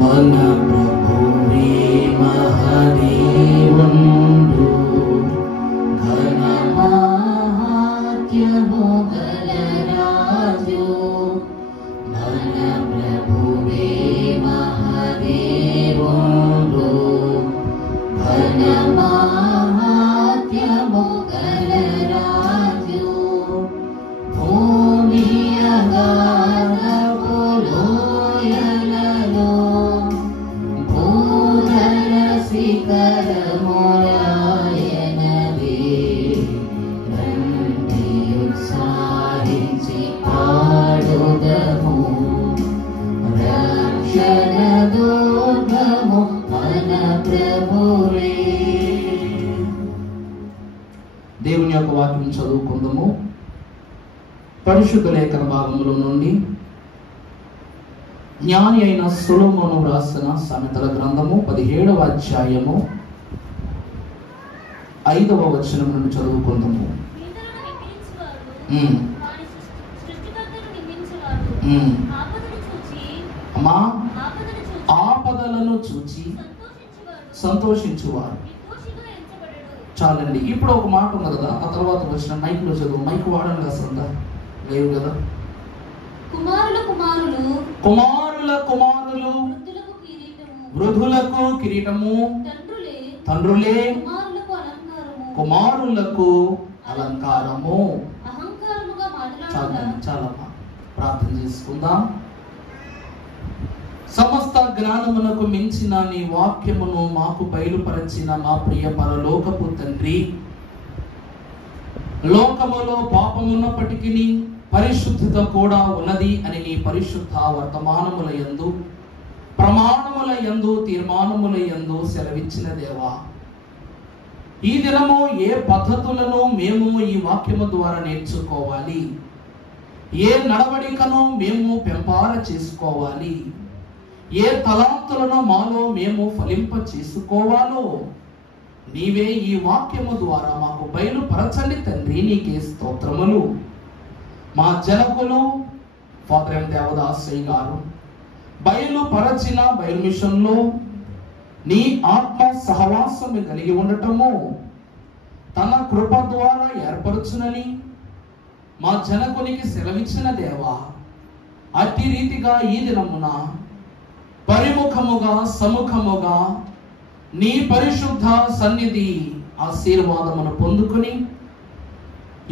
మన ప్రభువే మహాదేవుండు, ఘన మహాత్యము గల రాజు. మన ప్రభువే మహాదేవుండు, ఘన మహాత్యము గల రాజు. భూమి అగాధపు లోయలలో భూధర శిఖరములాయనవే. రండి ఉత్సాహించి పాడుదము, రక్షణ దుర్గము మన ప్రభువే. దేవుని యొక్క వాక్యం చదువుకుందాము. పరిశుద్ధ లేఖన భాగంలో నుండి జ్ఞాని అయిన సొలొమోను రాసిన సామెతల గ్రంథము 17వ అధ్యాయము 5వ వచనం నుండి చదువుకుందాము. అమ్మా, ఆపదలను చూచి సంతోషించువారు. చాలండి. ఇప్పుడు ఒక మాట ఉంది కదా, ఆ తర్వాత వచ్చిన మైక్లో చదువు. మైక్ వాడను కదా, లేవు కదా. కుమారుల కుమారులు వృద్ధులకు కిరీటము, తండ్రులే కుమారులకు అలంకారము. చాలా ప్రార్థన చేసుకుందాం. సమస్త జ్ఞానమునకు మించిన నీ వాక్యమును మాకు బయలుపరచిన మా ప్రియ పరలోకపు తండ్రి, లోకములో పాపమున్నప్పటికీ పరిశుద్ధత కూడా ఉన్నది అని నీ పరిశుద్ధ వర్తమానముల యందు, ప్రమాణముల యందు, తీర్మానముల యందు సెలవిచ్చిన దేవా, ఈ దినము ఏ పద్ధతులను మేము ఈ వాక్యము ద్వారా నేర్చుకోవాలి, ఏ నడవడికను మేము పెంపార చేసుకోవాలి, ఏ తలాంతులను మాలో మేము ఫలింప చేసుకోవాలో నీవే ఈ వాక్యము ద్వారా మాకు బయలుపరచండి తండ్రి. నీకే స్తోత్రములు. మా జనకులు ఫాదర్ ఎం దేవదాసయ్య గారు బయలుపరచిన బయలు మిషన్లో నీ ఆత్మ సహవాసం కలిగి ఉండటము తన కృప ద్వారా ఏర్పరచునని మా జనకునికి సెలవిచ్చిన దేవా, అట్టి రీతిగా ఈ దినమున పరిముఖముగా సముఖముగా నీ పరిశుద్ధ సన్నిధి ఆశీర్వాదమును పొందుకుని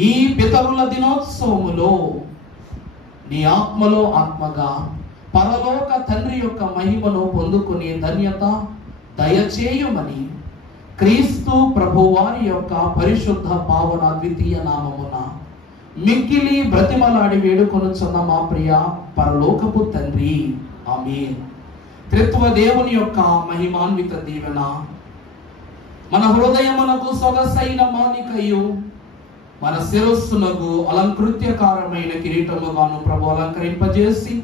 ఈ పితరుల దినోత్సవములో నీ ఆత్మలో ఆత్మగా పరలోక తండ్రి యొక్క మహిమను పొందుకునే ధన్యత దయచేయుమని క్రీస్తు ప్రభువారి యొక్క పరిశుద్ధ పావన ద్వితీయ నామమున మిక్కిలి బ్రతిమలాడి వేడుకొనుచున్న మా ప్రియ పరలోకపు తండ్రి, ఆమేన్. త్రిత్వ దేవుని యొక్క మహిమాన్విత దీవెన మన హృదయమునకు సొగసైన మానికయు, మన శిరస్సునకు అలంకృత్యకారమైన కిరీటముగాను ప్రభు అలంకరింపజేసి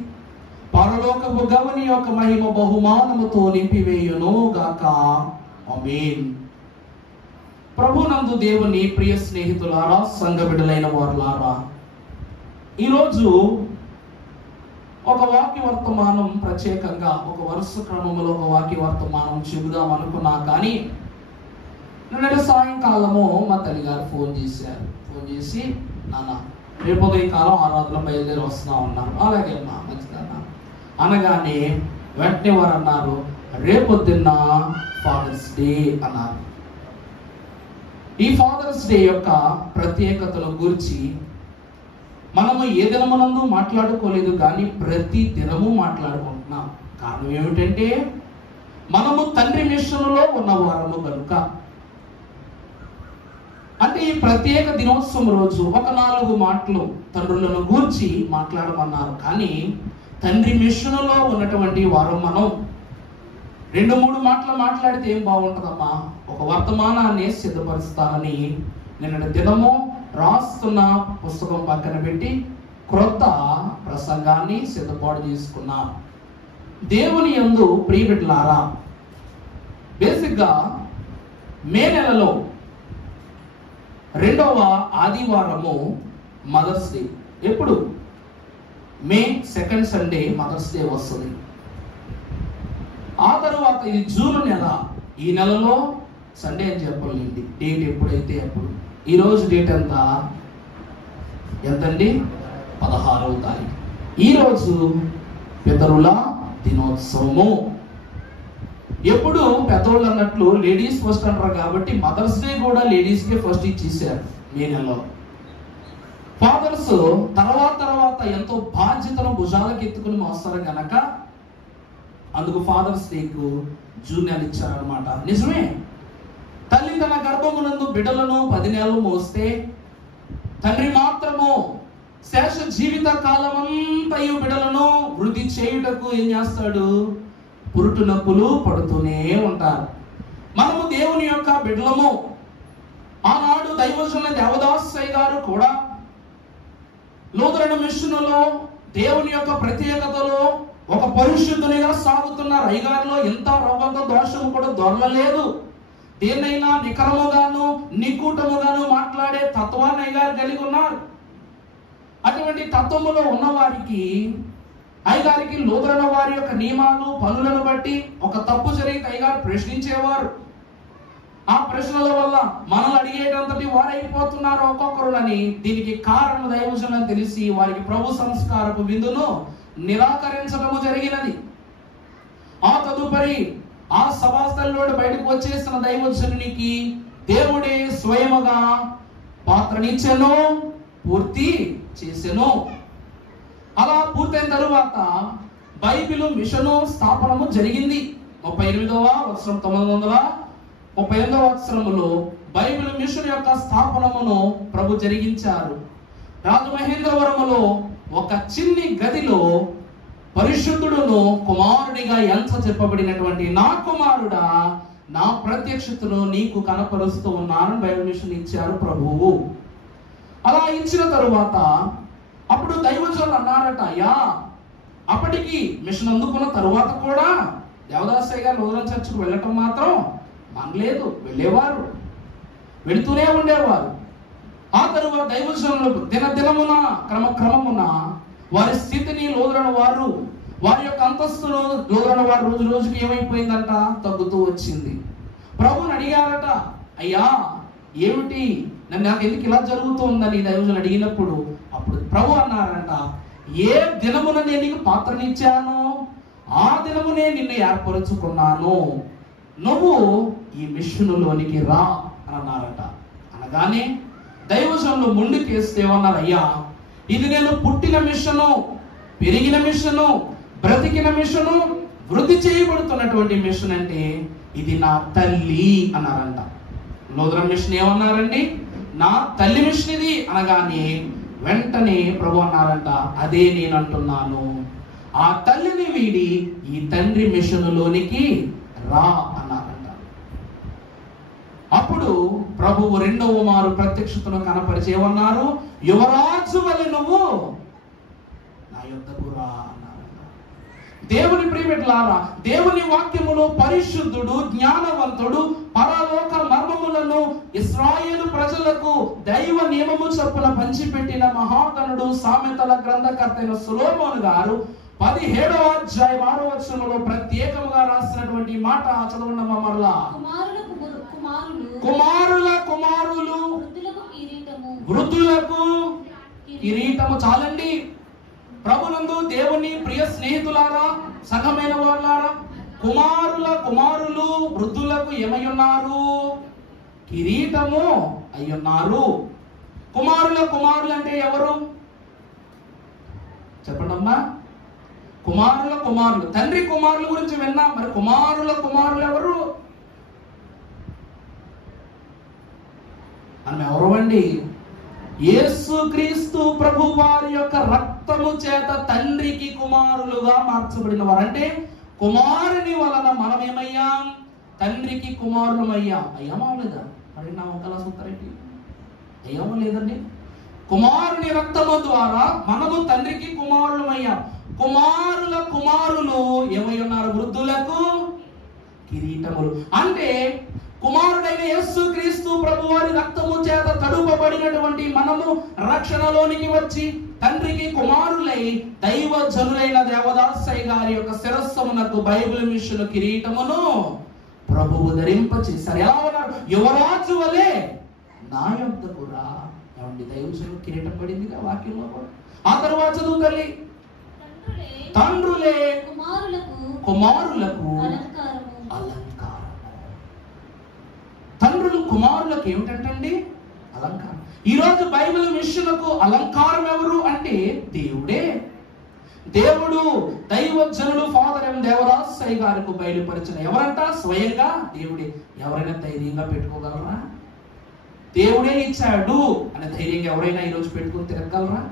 పరలోకపు గవని యొక్క మహిమ బహుమానముతో నింపివేయును గాక. ఆమేన్. ప్రభునందు దేవుని ప్రియ స్నేహితులారా, సంఘ బిడ్డలైన వారులారా, ఈరోజు ఒక వాక్య వర్తమానం, ప్రత్యేకంగా ఒక వరుస క్రమంలో ఒక వాక్య వర్తమానం చెబుదాం అనుకున్నా. కానీ నిన్న సాయంకాలము మా తల్లిగారు ఫోన్ చేశారు. ఫోన్ చేసి, నాన్న రేపు ఉదయకాలం ఆరాధన బయలుదేరి వస్తున్నా ఉన్నారు. అలాగే అమ్మా, మంచిదన్నా అనగానే వెంటనే వారు అన్నారు, రేపొద్దున్న ఫాదర్స్ డే అన్నారు. ఈ ఫాదర్స్ డే యొక్క ప్రత్యేకతల గురించి మనము ఏ దినమునందు మాట్లాడుకోలేదు, కానీ ప్రతి దినము మాట్లాడుకుంటున్నాం. కారణం ఏమిటంటే మనము తండ్రి మిషన్లో ఉన్నవారము కనుక. అంటే ఈ ప్రత్యేక దినోత్సవం రోజు ఒక 4 మాటలు తండ్రులను గూర్చి మాట్లాడమన్నారు. కానీ తండ్రి మిషన్లో ఉన్నటువంటి వారు మనం 2-3 మాటలు మాట్లాడితే ఏం బాగుంటుందమ్మా? ఒక వర్తమానాన్ని సిద్ధపరుస్తానని నిన్న దినము రాస్తున్న పుస్తకం పక్కన పెట్టి క్రొత్త ప్రసంగాన్ని సిద్ధపాటు చేసుకున్నాం. దేవుని యందు ప్రియ బిడ్డలారా, బేసిక్గా మే నెలలో 2వ ఆదివారము మదర్స్ డే. ఎప్పుడు? మే 2nd సండే మదర్స్ డే వస్తుంది. ఆ తరువాత ఇది జూన్ నెల. ఈ నెలలో సండే అని చెప్పలేండి, డేట్ ఎప్పుడైతే అప్పుడు. ఈరోజు డేట్ ఎంతండి? 16వ తారీఖు. ఈరోజు పితరుల దినోత్సవము. ఎప్పుడు పెద్దోళ్ళు అన్నట్లు లేడీస్ ఫస్ట్ అంటారు కాబట్టి మదర్స్ డే కూడా లేడీస్కే ఫస్ట్ ఇచ్చేసారు మే నెలలో. ఫాదర్స్ తర్వాత ఎంతో బాధ్యతను భుజాలకు ఎత్తుకుని మోస్తారు గనక అందుకు ఫాదర్స్ డేకు జూన్ నెల ఇచ్చారనమాట. నిజమే, తల్లి తన గర్భమునందు బిడ్డలను 10 నెలలు మోస్తే తండ్రి మాత్రము శేష జీవిత కాలమంతయు బిడ్డలను వృద్ధి చేయుటకు ఏం చేస్తాడు? పురుటు నొప్పులు పడుతూనే ఉంటారు. మనము దేవుని యొక్క బిడ్డలము. ఆనాడు దైవజనుల దేవదాసయ్య గారు కూడా లూథరన్ మిషన్లో దేవుని యొక్క ప్రత్యేకతలో ఒక పరిశుద్ధునిగా సాగుతున్నారు. అయ్యగారిలో ఎంత రవ్వంత దోషము కూడా దొరలలేదు. దేన్నైనా నికరముగాను నికూటముగాను మాట్లాడే తత్వాన్ని అయ్యగారు కలిగి ఉన్నారు. అటువంటి తత్వములో ఉన్నవారికి అయ్యగారికి లూథరన్ వారి యొక్క నియమాలు పనులను బట్టి ఒక తప్పు జరిగితే అయ్యగారు ప్రశ్నించేవారు. ఆ ప్రశ్నల వల్ల మనల్ని అడిగేటంతటి వారైపోతున్నారు ఒక్కొక్కరునని. దీనికి కారణం దైవజనులని తెలిసి వారికి ప్రభు సంస్కారపు విందును నిరాకరించడము జరిగినది. ఆ తదుపరి ఆ సభాస్థల్లో బయటకు వచ్చేసిన దైవజనునికి దేవుడే స్వయముగా పాత్రనిచ్చెను, పూర్తి చేసెను. అలా పూర్తయిన తరువాత బైబిల్ మిషను స్థాపనము జరిగింది. 38వ వత్సరం 938వ వత్సరములో బైబిల్ మిషన్ యొక్క స్థాపనమును ప్రభు జరిగించారు. రాజమహేంద్రవరములో ఒక చిన్ని గదిలో పరిశుద్ధుడును కుమారుడిగా ఎంత చెప్పబడినటువంటి నా కుమారుడా నా ప్రత్యక్షతను నీకు కనపరుస్తూ ఉన్నాను బైబిల్ మిషన్ ఇచ్చారు ప్రభువు. అలా ఇచ్చిన తరువాత అప్పుడు దైవజనులు అన్నారట, అయ్యా అప్పటికి మిషన్ అందుకున్న తరువాత కూడా దేవదాసయ్య గారు లూథరన్ చర్చికి వెళ్ళటం మాత్రం మనలేదు, వెళ్ళేవారు, వెళుతూనే ఉండేవారు. ఆ తరువాత దైవజనులు దినమున క్రమమున వారి స్థితిని లూథరన్ వారు వారి యొక్క అంతస్తును లూథరన్ వారు రోజు రోజుకి ఏమైపోయిందంట? తగ్గుతూ వచ్చింది. ప్రభుని అడిగారట, అయ్యా ఏమిటి నాకు ఎందుకు ఇలా జరుగుతుందని దైవజనులు అడిగినప్పుడు అప్పుడు ప్రభు అన్నారంట, ఏ దినమున నేను నీకు పాత్రనిచ్చాను ఆ దినమునే నిన్ను ఏర్పరుచుకున్నాను, నువ్వు ఈ మిషనులోనికి రా అని అన్నారట. అనగానే దైవజనులు ముందుకేస్తే ఏమన్నారు? అయ్యా ఇది నేను పుట్టిన మిషను, పెరిగిన మిషను, బ్రతికిన మిషను, వృద్ధి చేయబడుతున్నటువంటి మిషన్ అంటే ఇది నా తల్లి అన్నారంట. లూథరన్ మిషన్ ఏమన్నారండి? నా తల్లి మిషన్ ఇది అనగానే వెంటనే ప్రభు అన్నారంట, అదే నేను అంటున్నాను, ఆ తల్లిని వీడి ఈ తండ్రి మిషనులోనికి రా అన్నారంట. అప్పుడు ప్రభువు రెండవ మారు ప్రత్యక్షతను కనపరిచి ఏమన్నారు? యువరాజు వలె నువ్వు నా యొద్దకు రా అన్నారంట. దేవుని ప్రియబిడ్డలారా, దేవుని వాక్యములో పరిశుద్ధుడు, జ్ఞానవంతుడు, పరలోక మర్మములను ఇశ్రాయేలు ప్రజలకు దైవ నియమము చొప్పున పంచిపెట్టిన మహాగణుడు, సామెతల గ్రంథకర్త అయిన సొలొమోను గారు 17వ అధ్యాయం 6వ వచనంలో ప్రత్యేకముగా రాసినటువంటి మాట చదవండి మరలా. కుమారుల కుమారులు వృద్ధులకు కిరీటము. చాలండి. ప్రభునందు దేవుని ప్రియ స్నేహితులారా, సంఘమైన వారులారా, కుమారుల కుమారులు వృద్ధులకు ఏమై ఉన్నారు? కిరీటము అయ్యున్నారు. కుమారుల కుమారులు అంటే ఎవరు చెప్పండి అమ్మా? కుమారుల కుమారులు, తండ్రి కుమారుల గురించి విన్నా, మరి కుమారుల కుమారులు ఎవరు? మనం ఎవరు అండి? యేసుక్రీస్తు ప్రభు వారి యొక్క రక్తము చేత తండ్రికి కుమారులుగా మార్చబడిన వారు. అంటే కుమారుని వలన మనం ఏమయ్యాం? తండ్రికి కుమారులమయ్యాం. అయ్యామా లేదా? మరి నా ఒకలా సూత్రేంటి? అయ్యామో లేదండి? కుమారుని రక్తము ద్వారా మనము తండ్రికి కుమారులమయ్యాం. కుమారుల కుమారులు ఏమై ఉన్నారు? వృద్ధులకు కిరీటములు. అంటే కుమారుడైన యేసుక్రీస్తు ప్రభువారి రక్తము చేత తడుపబడినటువంటి మనము రక్షణలోనికి వచ్చి తండ్రికి కుమారులై దైవజనులైన దేవదాసయ్య గారి యొక్క శిరస్సునకు బైబిల్ మిషన్ కిరీటమును ప్రభువు ధరింపచేశారు. ఎలా ఉన్నారు? యువరాజు వలె నా యొద్దకు రా. ఏమండి, దైవజనులు కిరీటం పడిందిగా వాక్యంలో కూడా. ఆ తర్వాత చదువు తల్లి. తండ్రులే కుమారులకు అలంకారం. తండ్రులు కుమారులకు ఏమిటంటండి? అలంకారం. ఈరోజు బైబిల్ మిషన్కు అలంకారం ఎవరు అంటే దేవుడే. దేవుడు దైవజనులు ఫాదర్ ఎం దేవదాసయ్య గారికి బయలుపరిచిన ఎవరంట? స్వయంగా దేవుడే. ఎవరైనా ధైర్యంగా పెట్టుకోగలరా? దేవుడే ఇచ్చాడు అనే ధైర్యంగా ఎవరైనా ఈరోజు పెట్టుకుని తిరగలరా?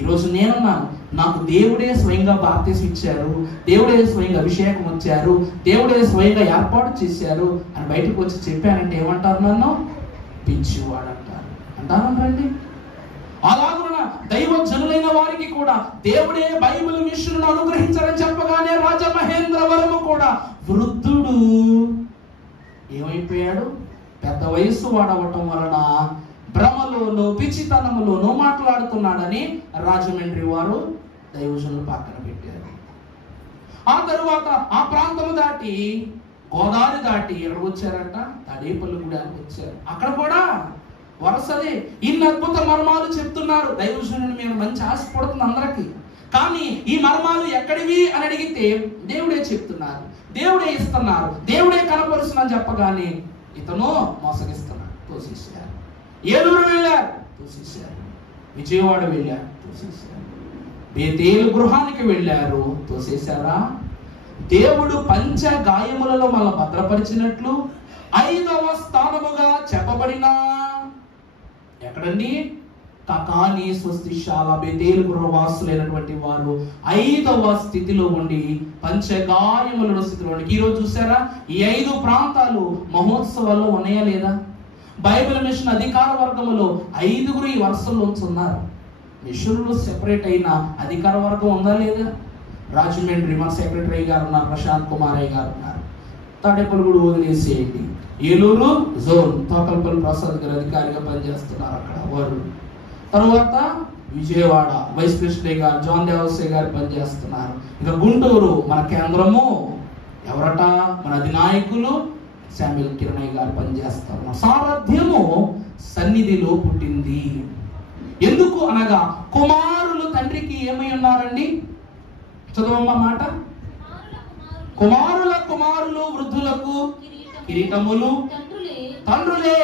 ఈరోజు నేనున్నాను, నాకు దేవుడే స్వయంగా బాప్తిసం ఇచ్చారు, దేవుడే స్వయంగా అభిషేకం వచ్చారు, దేవుడే స్వయంగా ఏర్పాటు చేశారు అని బయటకు వచ్చి చెప్పానంటే ఏమంటారు? నన్ను పిచ్చివాడు అంటారు. అంటారండి. అలాగున దైవజనులైన వారికి కూడా దేవుడే బైబిల్ మిషన్ను అనుగ్రహించారని చెప్పగానే రాజమహేంద్రవరము కూడా వృద్ధుడు ఏమైపోయాడు? పెద్ద వయస్సు వాడవటం వలన భ్రమలోను పిచ్చితనములోను మాట్లాడుతున్నాడని రాజమండ్రి వారు దైవజనులు పక్కన పెట్టారు. ఆ తరువాత ఆ ప్రాంతము దాటి గోదావరి దాటి ఎక్కడికి వచ్చారంట? తడేపల్లి గూడానికి వచ్చారు. అక్కడ కూడా వరుసదే ఇన్ని అద్భుత మర్మాలు చెప్తున్నారు. దైవజనుని మీద మంచి ఆశ పడుతుంది అందరికి. కానీ ఈ మర్మాలు ఎక్కడివి అని అడిగితే దేవుడే చెప్తున్నారు, దేవుడే ఇస్తున్నారు, దేవుడే కనపరుస్తున్నా చెప్పగానే ఇతను మోసగిస్తున్నాడు. తోసేశారు. ఏలూరు వెళ్ళారు, తోసేశారు. విజయవాడ వెళ్ళారు, తోసేశారు. బేతేలు గృహానికి వెళ్ళారు, తోసేశారా? దేవుడు పంచ గాయములలో మన భద్రపరిచినట్లు 5వ స్థానముగా చెప్పబడిన ఎక్కడండి? కకాని స్వస్తిశాల బేతేలు గృహవాసులైనటువంటి వారు 5వ స్థితిలో ఉండి పంచగాయముల స్థితిలో ఉండి. ఈరోజు చూసారా, ఈ 5 ప్రాంతాలు మహోత్సవాల్లో ఉన్నాయా లేదా? బైబిల్ మిషన్ అధికార వర్గములో 5గురు ఈ వరుసల్లో ఉన్నారు. మిషన్లు సెపరేట్ అయిన అధికార వర్గం ఉందా లేదా? రాజమండ్రి మన సెక్రటరీ గారు ఉన్నారు, ప్రశాంత్ కుమారయ్య గారు ఉన్నారు. తాడేపల్లి కూడా వదిలేసేయండి. ఏలూరు జోన్ తోకల్పల్లి ప్రసాద్ గారు అధికారిగా పనిచేస్తున్నారు అక్కడ వారు. తర్వాత విజయవాడ వైస్ ప్రెసిడెంట్ గారు జాన్ దేవస్య గారు పనిచేస్తున్నారు. ఇక గుంటూరు మన కేంద్రము ఎవరట? మన అధినాయకులు శామ్యుల్ కిరణయ్య గారు పనిచేస్తారు. సారథ్యము సన్నిధిలో పుట్టింది. ఎందుకు అనగా కుమారులు తండ్రికి ఏమై ఉన్నారండి? చదవమ్మ మాట. కుమారుల కుమారులు వృద్ధులకు కిరీటములు, తండ్రులే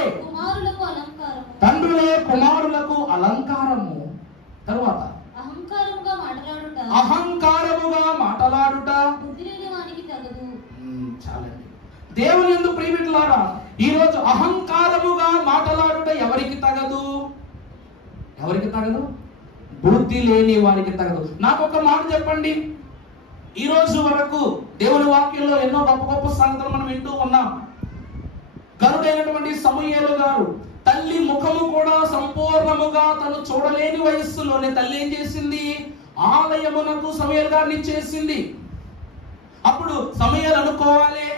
కుమారులకు అలంకారము. తరువాత అహంకారముగా మాటలాడుట చాలండి. దేవుని యందు ప్రియమిత్రులారా, ఈరోజు అహంకారముగా మాటలాడుట ఎవరికి తగదు? ఎవరికి తగదు? బుద్ధి లేని వారికి తగదు. నాకు ఒక మాట చెప్పండి. ఈ రోజు వరకు దేవుని వాక్యంలో ఎన్నో గొప్ప గొప్ప సంగతులు మనం వింటూ ఉన్నాం. గరుడైనటువంటి సమూయేలు గారు తల్లి ముఖము కూడా సంపూర్ణముగా తను చూడలేని వయస్సులోనే తల్లి ఏం చేసింది? ఆలయమునకు సమూయేలు గారిని ఇచ్చేసింది. అప్పుడు సమూయేలు అనుకోవాలి,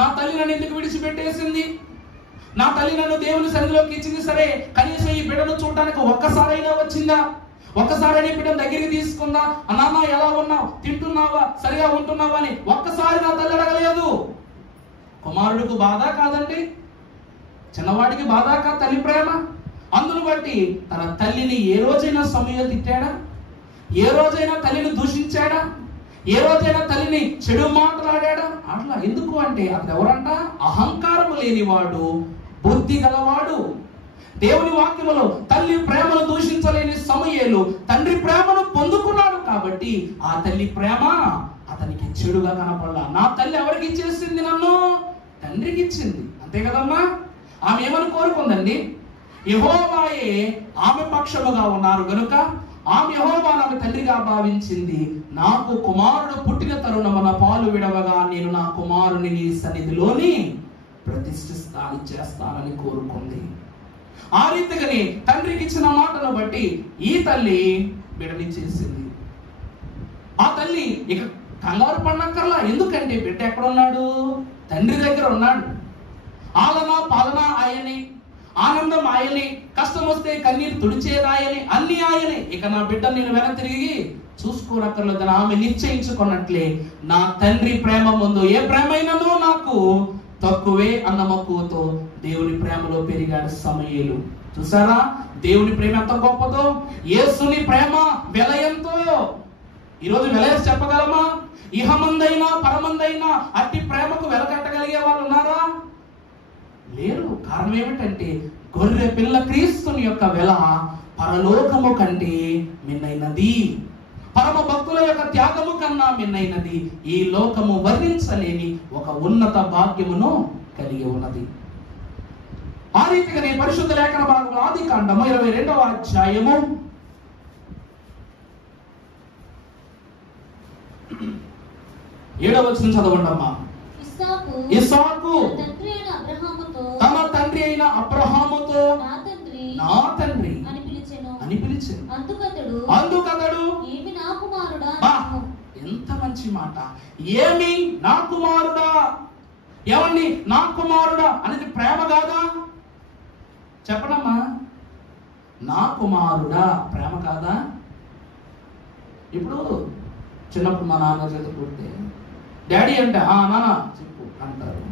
నా తల్లి నన్ను ఎందుకు విడిచిపెట్టేసింది? నా తల్లి నన్ను దేవుని సన్నిధిలోకి ఇచ్చింది సరే, కనీసం ఈ బిడ్డను చూడడానికి ఒక్కసారైనా వచ్చిందా? ఒక్కసారైనా ఈ బిడ్డను దగ్గరికి తీసుకుందా? నాన్న ఎలా ఉన్నావు, తింటున్నావా, సరిగా ఉంటున్నావా అని ఒక్కసారి నా తల్లి అడగలేదు. కుమారుడికి బాధ కాదండి? చిన్నవాడికి బాధ కాదు తల్లి ప్రేమ. అందును బట్టి తన తల్లిని ఏ రోజైనా సమూయేలు తిట్టాడా? ఏ రోజైనా తల్లిని దూషించాడా? ఏ రోజైనా తల్లిని చెడు మాట్లాడాడా? అట్లా ఎందుకు అంటే అతను ఎవరంట? అహంకారము లేనివాడు, బుద్ధి గలవాడు. దేవుని వాక్యములో తల్లి ప్రేమను దూషించలేని సమూయేలు తండ్రి ప్రేమను పొందుకున్నాడు కాబట్టి ఆ తల్లి ప్రేమ అతనికి చెడుగా కనపడలా. నా తల్లి ఎవరికి ఇచ్చేసింది? నన్ను తండ్రికి ఇచ్చింది. అంతే కదమ్మా? ఆమె ఏమని కోరుకుందండి? యెహోవాయే ఆమె పక్షముగా ఉన్నారు గనుక ఆమె యెహోవాను ఆమె తండ్రిగా భావించింది. నాకు కుమారుడు పుట్టిన తరుణమున పాలు విడవగా నేను నా కుమారుని నీ సన్నిధిలోని ప్రతిష్ఠిస్తాను చేస్తానని కోరుకుంది. ఆ రీతిగానే తండ్రికి ఇచ్చిన మాటను బట్టి ఈ తల్లి బిడ్డని చేసింది. ఆ తల్లి ఇక కంగారు పడనక్కర్లా. ఎందుకంటే బిడ్డ ఎక్కడ ఉన్నాడు? తండ్రి దగ్గర ఉన్నాడు. ఆలన పాలన ఆయనే, ఆనందం ఆయనే, కష్టం వస్తే కన్నీరు తుడిచేది ఆయనే, అన్ని ఆయనే. ఇక నా బిడ్డ నేను వెనక తిరిగి చూసుకోనక్కర్లేదని ఆమె నిశ్చయించుకున్నట్లే నా తండ్రి ప్రేమ ముందు ఏ ప్రేమైనను నాకు తక్కువే అన్న మక్కువతో దేవుని ప్రేమలో పెరిగాడు సమూయేలు. చూసారా దేవుని ప్రేమ ఎంత గొప్పదో, యేసుని ప్రేమ వెల ఎంతో. ఈరోజు వెల చెప్పగలమా? ఇహమందైనా పరమందైనా అట్టి ప్రేమకు వెలకట్టగలిగే వాళ్ళు ఉన్నారా? లేరు. కారణం ఏమిటంటే గొర్రె పిల్ల క్రీస్తుని యొక్క వెల పరలోకము కంటే మిన్నైనది, పరమ భక్తుల యొక్క త్యాగము కన్నా మిన్నైనది, ఈ లోకము వర్ణించలేని ఒక ఉన్నత భాగ్యమును కలిగి ఉన్నది. ఆ రీతిగానే పరిశుద్ధ లేఖన భాగంలో ఆదికాండము 22వ అధ్యాయము 7వ వచనం చదవండమ్మా. ఇస్సాకు తన తండ్రి అయిన అబ్రహాముతో నా తండ్రి అని పిలిచెను. అందుకతడు ఎంత మంచి మాట, ఏమి నా కుమారుడా. ఏమండి, నా కుమారుడా అనేది ప్రేమ కాదా? చెప్పడమ్మా, నా కుమారుడా ప్రేమ కాదా? ఇప్పుడు చిన్నప్పుడు మా నాన్న చేత పుడితే డాడీ అంటే నాన్న చెప్పు అంటారు.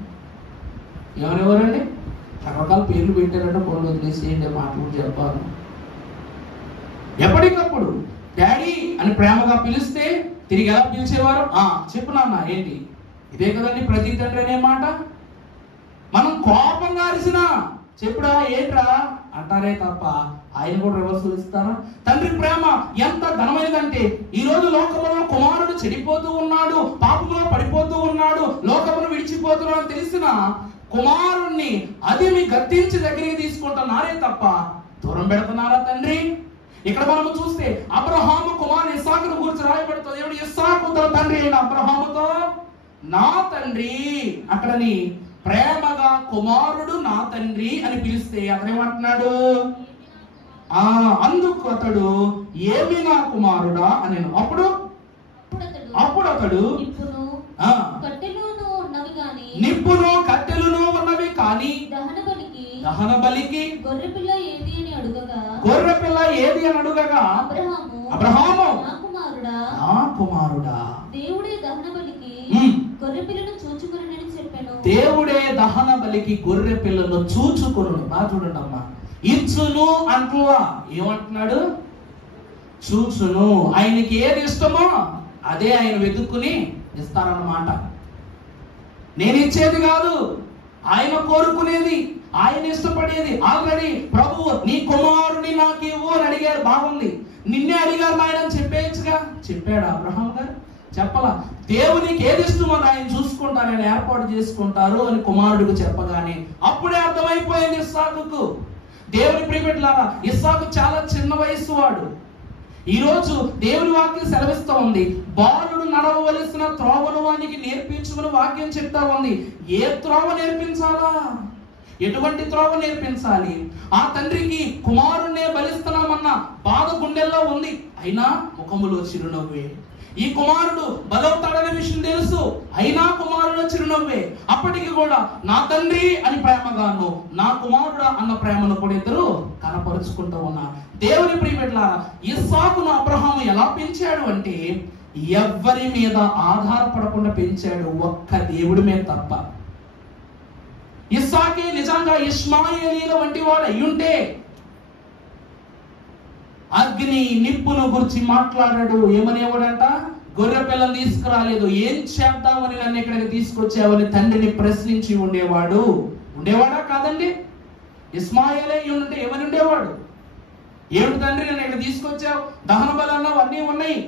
ఎవరెవరండి రకరకాల పేర్లు పెట్టారంటే ఫోన్లో వదిలేసేయండి, మాటలు చెప్పాలి. ఎప్పటికప్పుడు డాడీ అని ప్రేమగా పిలిస్తే తిరిగి ఎలా పిలిచేవారు? చెప్పు నాన్న ఏంటి? ఇదే కదండి ప్రతి తండ్రి అనే మాట. మనం కోపంగా అరిసినా చెప్పుడా ఏంట్రా అంటారే తప్ప ఆయన కూడా రివర్సల్ ఇస్తారా? తండ్రి ప్రేమ ఎంత ఘనమైనదంటే ఈ రోజు లోకములో కుమారుడు చెడిపోతూ ఉన్నాడు, పాపంలో పడిపోతూ ఉన్నాడు, లోకమును విడిచిపోతున్నాడు తెలిసిన కుమారుణ్ణి అదిమి గద్దించి దగ్గరికి తీసుకుంటున్నారే తప్ప దూరం పెడుతున్నారా తండ్రి? ఇక్కడ మనము చూస్తే అబ్రహాము కుమారుడు ఇస్సాకును గురించి రాయబడుతుంది. దేవుడు ఇస్సాకు తన తండ్రి అయిన అబ్రహాముతో నా తండ్రి, అక్కడని ప్రేమగా కుమారుడు నా తండ్రి అని పిలిస్తే అతనేమంటున్నాడు? అందుకు అతడు ఏమి నా కుమారుడా అని. అప్పుడు అతడు నిప్పును కట్టెలును ఉన్నవి కానీ దహన బలికి గొర్రె పిల్ల ఏది అని అడుగగా అబ్రహాము నా కుమారుడా దేవుడే దహన బలికి గొర్రె పిల్లను చూచుకొనునని చెప్పాను. దేవుడే దహన బలికి గొర్రె పిల్లను చూచుకొనును. బాగా చూడండి అమ్మా, ఇచ్చును అంటువా ఏమంటున్నాడు? చూచును. ఆయనకి ఏది ఇష్టమో అదే ఆయన వెతుక్కుని ఇస్తారన్నమాట. నేను ఇచ్చేది కాదు, ఆయన కోరుకునేది, ఆయన ఇష్టపడేది. ఆల్రెడీ ప్రభువు నీ కుమారుని నాకు ఇవ్వు అని అడిగారు. బాగుంది, నిన్నే అడిగారు ఆయన అని చెప్పేయచ్చుగా. చెప్పాడు అబ్రహాం గారు? చెప్పలా. దేవునికి ఏది ఇష్టమో ఆయన చూసుకుంటారు, ఆయన ఏర్పాటు చేసుకుంటారు అని కుమారుడికి చెప్పగానే అప్పుడే అర్థమైపోయింది ఇస్సాకుకు. దేవుని ప్రియబిడ్డలారా, ఇస్సాకు చాలా చిన్న వయస్సు వాడు. ఈ రోజు దేవుని వాక్యం సెలవిస్తూ ఉంది, బాలుడు నడవవలసిన త్రోవను వానికి నేర్పించుకుని వాక్యం చెప్తా ఉంది. ఏ త్రోవ నేర్పించాలా? ఎటువంటి త్రోవ నేర్పించాలి? ఆ తండ్రికి కుమారుణ్ణే బలిస్తున్నామన్న బాధ గుండెల్లో ఉంది, అయినా ముఖములో చిరునవ్వే. ఈ కుమారుడు బలవుతాడనే విషయం తెలుసు, అయినా కుమారుడు చిరునవ్వే. అప్పటికి కూడా నా తండ్రి అని ప్రేమగాను నా కుమారుడు అన్న ప్రేమను కూడా ఇద్దరు కనపరుచుకుంటూ ఉన్నారు. దేవుని ప్రియబిడ్డలారా, ఇస్సాకును అబ్రహాము ఎలా పెంచాడు అంటే ఎవ్వరి మీద ఆధారపడకుండా పెంచాడు, ఒక్క దేవుడి మీద తప్ప. ఇస్సాకే నిజంగా ఇష్మాయేలీల వంటి వాడు అయ్యుంటే అగ్ని నిప్పును గురించి మాట్లాడాడు. ఏమనేవాడంట? గొర్రె పిల్లని తీసుకురాలేదు, ఏం చేద్దామని నన్ను ఇక్కడికి తీసుకొచ్చావని తండ్రిని ప్రశ్నించి ఉండేవాడా? కాదండి. ఇస్మాయేలే ఉంటే ఏమని ఉండేవాడు? ఏమిటి తండ్రి నన్ను ఇక్కడ తీసుకొచ్చావు, దహన బలన్నా అన్నీ ఉన్నాయి,